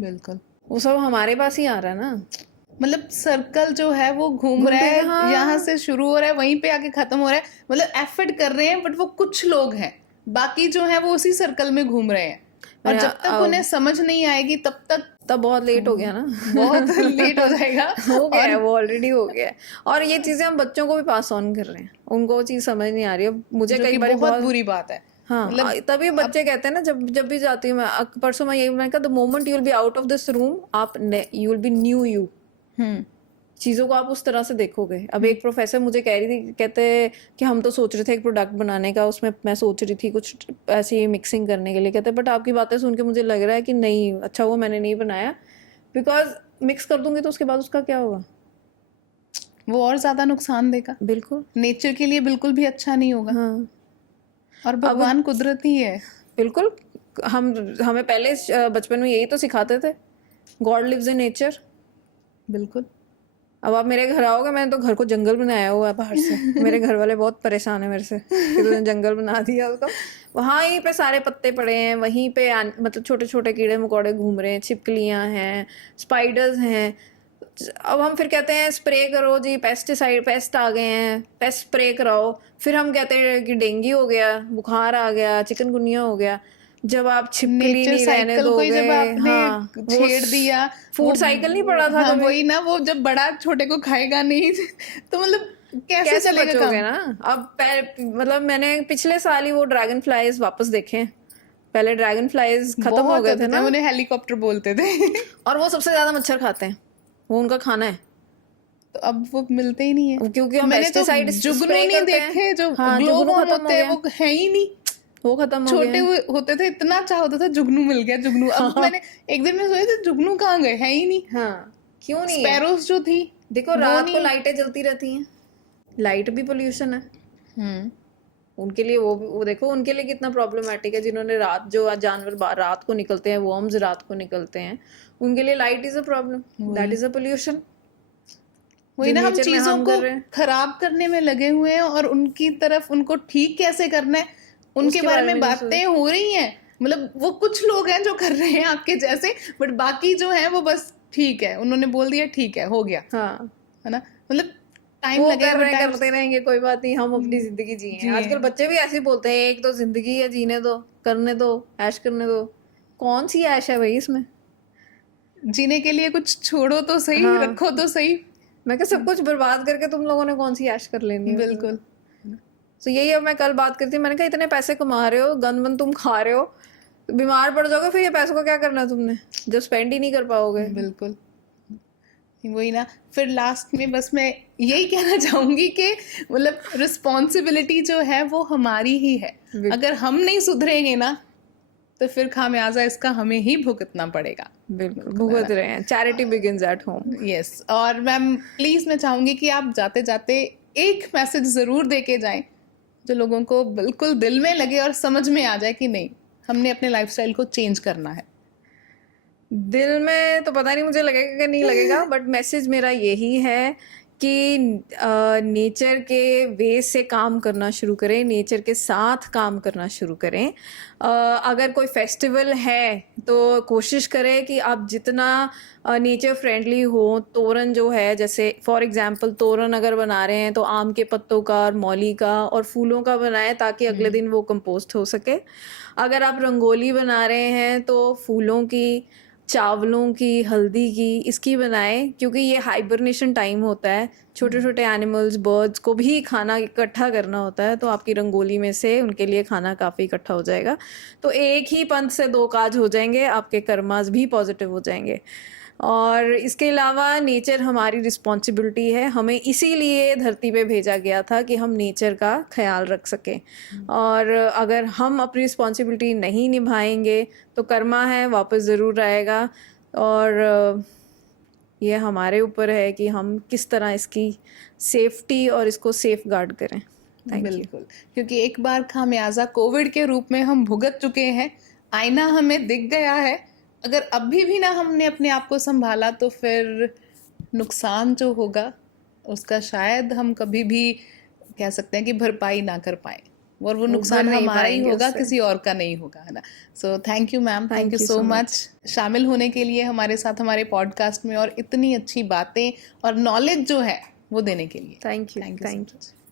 बिल्कुल, वो सब हमारे पास ही आ रहा है ना। मतलब सर्कल जो है वो घूम रहा है, हाँ। यहाँ से शुरू हो रहा है, वहीं पे आके खत्म हो रहा है। मतलब एफर्ट कर रहे हैं, बट वो कुछ लोग हैं, बाकी जो है वो उसी सर्कल में घूम रहे हैं। और जब तक उन्हें समझ नहीं आएगी तब बहुत लेट हो गया ना। बहुत लेट हो जाएगा। हो गया है, वो ऑलरेडी हो गया है। और ये चीजें हम बच्चों को भी पास ऑन कर रहे हैं, उनको वो चीज समझ नहीं आ रही है। मुझे कई बार बहुत बुरी बात है। हाँ, मतलब तभी बच्चे कहते हैं ना, जब भी जाती हूँ मैं, परसों मैं कहा, the moment you will be out of this room, आप you will be new you. चीज़ों को आप उस तरह से देखोगे। अब एक प्रोफेसर मुझे कह रही थी, कहते कि हम तो सोच रहे थे एक प्रोडक्ट बनाने का, उसमें मैं सोच रही थी कुछ ऐसी मिक्सिंग करने के लिए, कहते बट आपकी बातें सुन के मुझे लग रहा है कि नहीं, अच्छा वो मैंने नहीं बनाया, बिकॉज मिक्स कर दूंगी तो उसके बाद उसका क्या होगा, वो और ज़्यादा नुकसान देगा। बिल्कुल, नेचर के लिए बिल्कुल भी अच्छा नहीं होगा। हाँ, और भगवान कुदरती है। बिल्कुल। हमें पहले बचपन में यही तो सिखाते थे, गॉड लिव्स इन नेचर। बिल्कुल। अब आप मेरे घर आओगे, मैंने तो घर को जंगल बनाया हुआ है बाहर से। मेरे घर वाले बहुत परेशान है मेरे से कि तुमने जंगल बना दिया उसको। वहाँ ही पे सारे पत्ते पड़े हैं, वहीं पे मतलब छोटे छोटे कीड़े मकोड़े घूम रहे हैं, छिपकलियाँ हैं, स्पाइडर्स हैं। अब हम फिर कहते हैं स्प्रे करो जी, पेस्ट आ गए हैं, पेस्ट स्प्रे कराओ। फिर हम कहते हैं कि डेंगू हो गया, बुखार आ गया, चिकनगुनिया हो गया। जब आप छिपकली नहीं रहने दोगे, जब आपने छेड़ दिया, फूड साइकिल नहीं पड़ा था। हाँ, वही ना, वो जब बड़ा छोटे को खाएगा नहीं तो मतलब कैसे चलेगा बचोगे ना। अब मतलब मैंने पिछले साल ही वो ड्रैगन फ्लाइज वापस देखे हैं। पहले ड्रैगन फ्लाइज खत्म हो गए थे ना, उन्हें हेलीकॉप्टर बोलते थे। और वो सबसे ज्यादा मच्छर खाते हैं, वो उनका खाना है। तो अब वो मिलते ही नहीं है, क्योंकि हम पेस्टिसाइड जुगनू नहीं देखे, जो ग्लोव होते हैं वो है ही नहीं, वो खत्म हो छोटे होते थे, इतना अच्छा होता था, जुगनू मिल गया, जुगनू। अब मैंने एक दिन में सोचे थे, जुगनू कहाँ गए, है ही नहीं। हाँ, क्यों नहीं? स्पैरोस जो थी, देखो रात को लाइटें जलती रहती हैं, लाइट भी पोल्यूशन है। उनके लिए वो देखो, उनके लिए कितना प्रॉब्लमेटिक है, जिन्होंने रात, जो जानवर रात को निकलते हैं, वर्म्स रात को निकलते हैं, उनके लिए light is a problem, that is a pollution. वही ना, हम चीजों को खराब करने में लगे हुए हैं, और उनकी तरफ, उनको ठीक कैसे करना है उनके बारे में बातें हो रही हैं। मतलब वो कुछ लोग हैं जो कर रहे हैं आपके जैसे, बट बाकी जो है वो बस ठीक है, उन्होंने बोल दिया ठीक है, हो गया। हाँ, है ना, मतलब टाइम लगेगा, करते रहेंगे, कोई बात नहीं, हम अपनी जिंदगी जिए। आजकल बच्चे भी ऐसे बोलते हैं, एक तो जिंदगी है, जीने दो, करने दो, ऐश करने दो। कौन सी ऐश है भाई इसमें? जीने के लिए कुछ छोड़ो तो सही, रखो तो सही। मैं क्या, सब कुछ बर्बाद करके तुम लोगों ने कौन सी ऐश कर लेनी है? बिल्कुल। तो यही, अब मैं कल बात करती, मैंने कहा इतने पैसे कमा रहे हो, गन वन तुम खा रहे हो, बीमार पड़ जाओगे, फिर ये पैसों को क्या करना तुमने, जब स्पेंड ही नहीं कर पाओगे। बिल्कुल, वही ना। फिर लास्ट में बस मैं यही कहना चाहूंगी कि मतलब रिस्पॉन्सिबिलिटी जो है वो हमारी ही है। अगर हम नहीं सुधरेंगे ना, तो फिर खामियाजा इसका हमें ही भुगतना पड़ेगा। बिल्कुल, भुगत रहे हैं। Charity begins at home. Yes. और मैम प्लीज, मैं चाहूंगी कि आप जाते जाते एक मैसेज जरूर दे के जाएं, जो लोगों को बिल्कुल दिल में लगे और समझ में आ जाए कि नहीं, हमने अपने लाइफस्टाइल को चेंज करना है? दिल में तो पता नहीं मुझे लगेगा कि नहीं लगेगा, बट मैसेज मेरा यही है कि नेचर के वे से काम करना शुरू करें, नेचर के साथ काम करना शुरू करें। अगर कोई फेस्टिवल है तो कोशिश करें कि आप जितना नेचर फ्रेंडली हो, तोरण जो है, जैसे फॉर एग्जांपल तोरण अगर बना रहे हैं तो आम के पत्तों का और मौली का और फूलों का बनाएं ताकि अगले दिन वो कंपोस्ट हो सके। अगर आप रंगोली बना रहे हैं तो फूलों की, चावलों की, हल्दी की, इसकी बनाएं, क्योंकि ये हाइबरनेशन टाइम होता है। छोटे छोटे एनिमल्स, बर्ड्स को भी खाना इकट्ठा करना होता है, तो आपकी रंगोली में से उनके लिए खाना काफ़ी इकट्ठा हो जाएगा। तो एक ही पंथ से दो काज हो जाएंगे, आपके कर्मास भी पॉजिटिव हो जाएंगे। और इसके अलावा नेचर हमारी रिस्पॉन्सिबिलिटी है, हमें इसीलिए धरती पे भेजा गया था कि हम नेचर का ख्याल रख सकें। और अगर हम अपनी रिस्पॉन्सिबिलिटी नहीं निभाएंगे तो कर्मा है, वापस ज़रूर आएगा। और ये हमारे ऊपर है कि हम किस तरह इसकी सेफ्टी और इसको सेफ गार्ड करें। बिल्कुल, क्योंकि एक बार खामियाजा कोविड के रूप में हम भुगत चुके हैं, आईना हमें दिख गया है। अगर अभी भी ना हमने अपने आप को संभाला तो फिर नुकसान जो होगा उसका शायद हम कभी भी कह सकते हैं कि भरपाई ना कर पाए, और वो नुकसान हमारा ही होगा, किसी और का नहीं होगा, है ना। So thank you ma'am, thank you so much शामिल होने के लिए हमारे साथ हमारे पॉडकास्ट में, और इतनी अच्छी बातें और नॉलेज जो है वो देने के लिए। Thank you.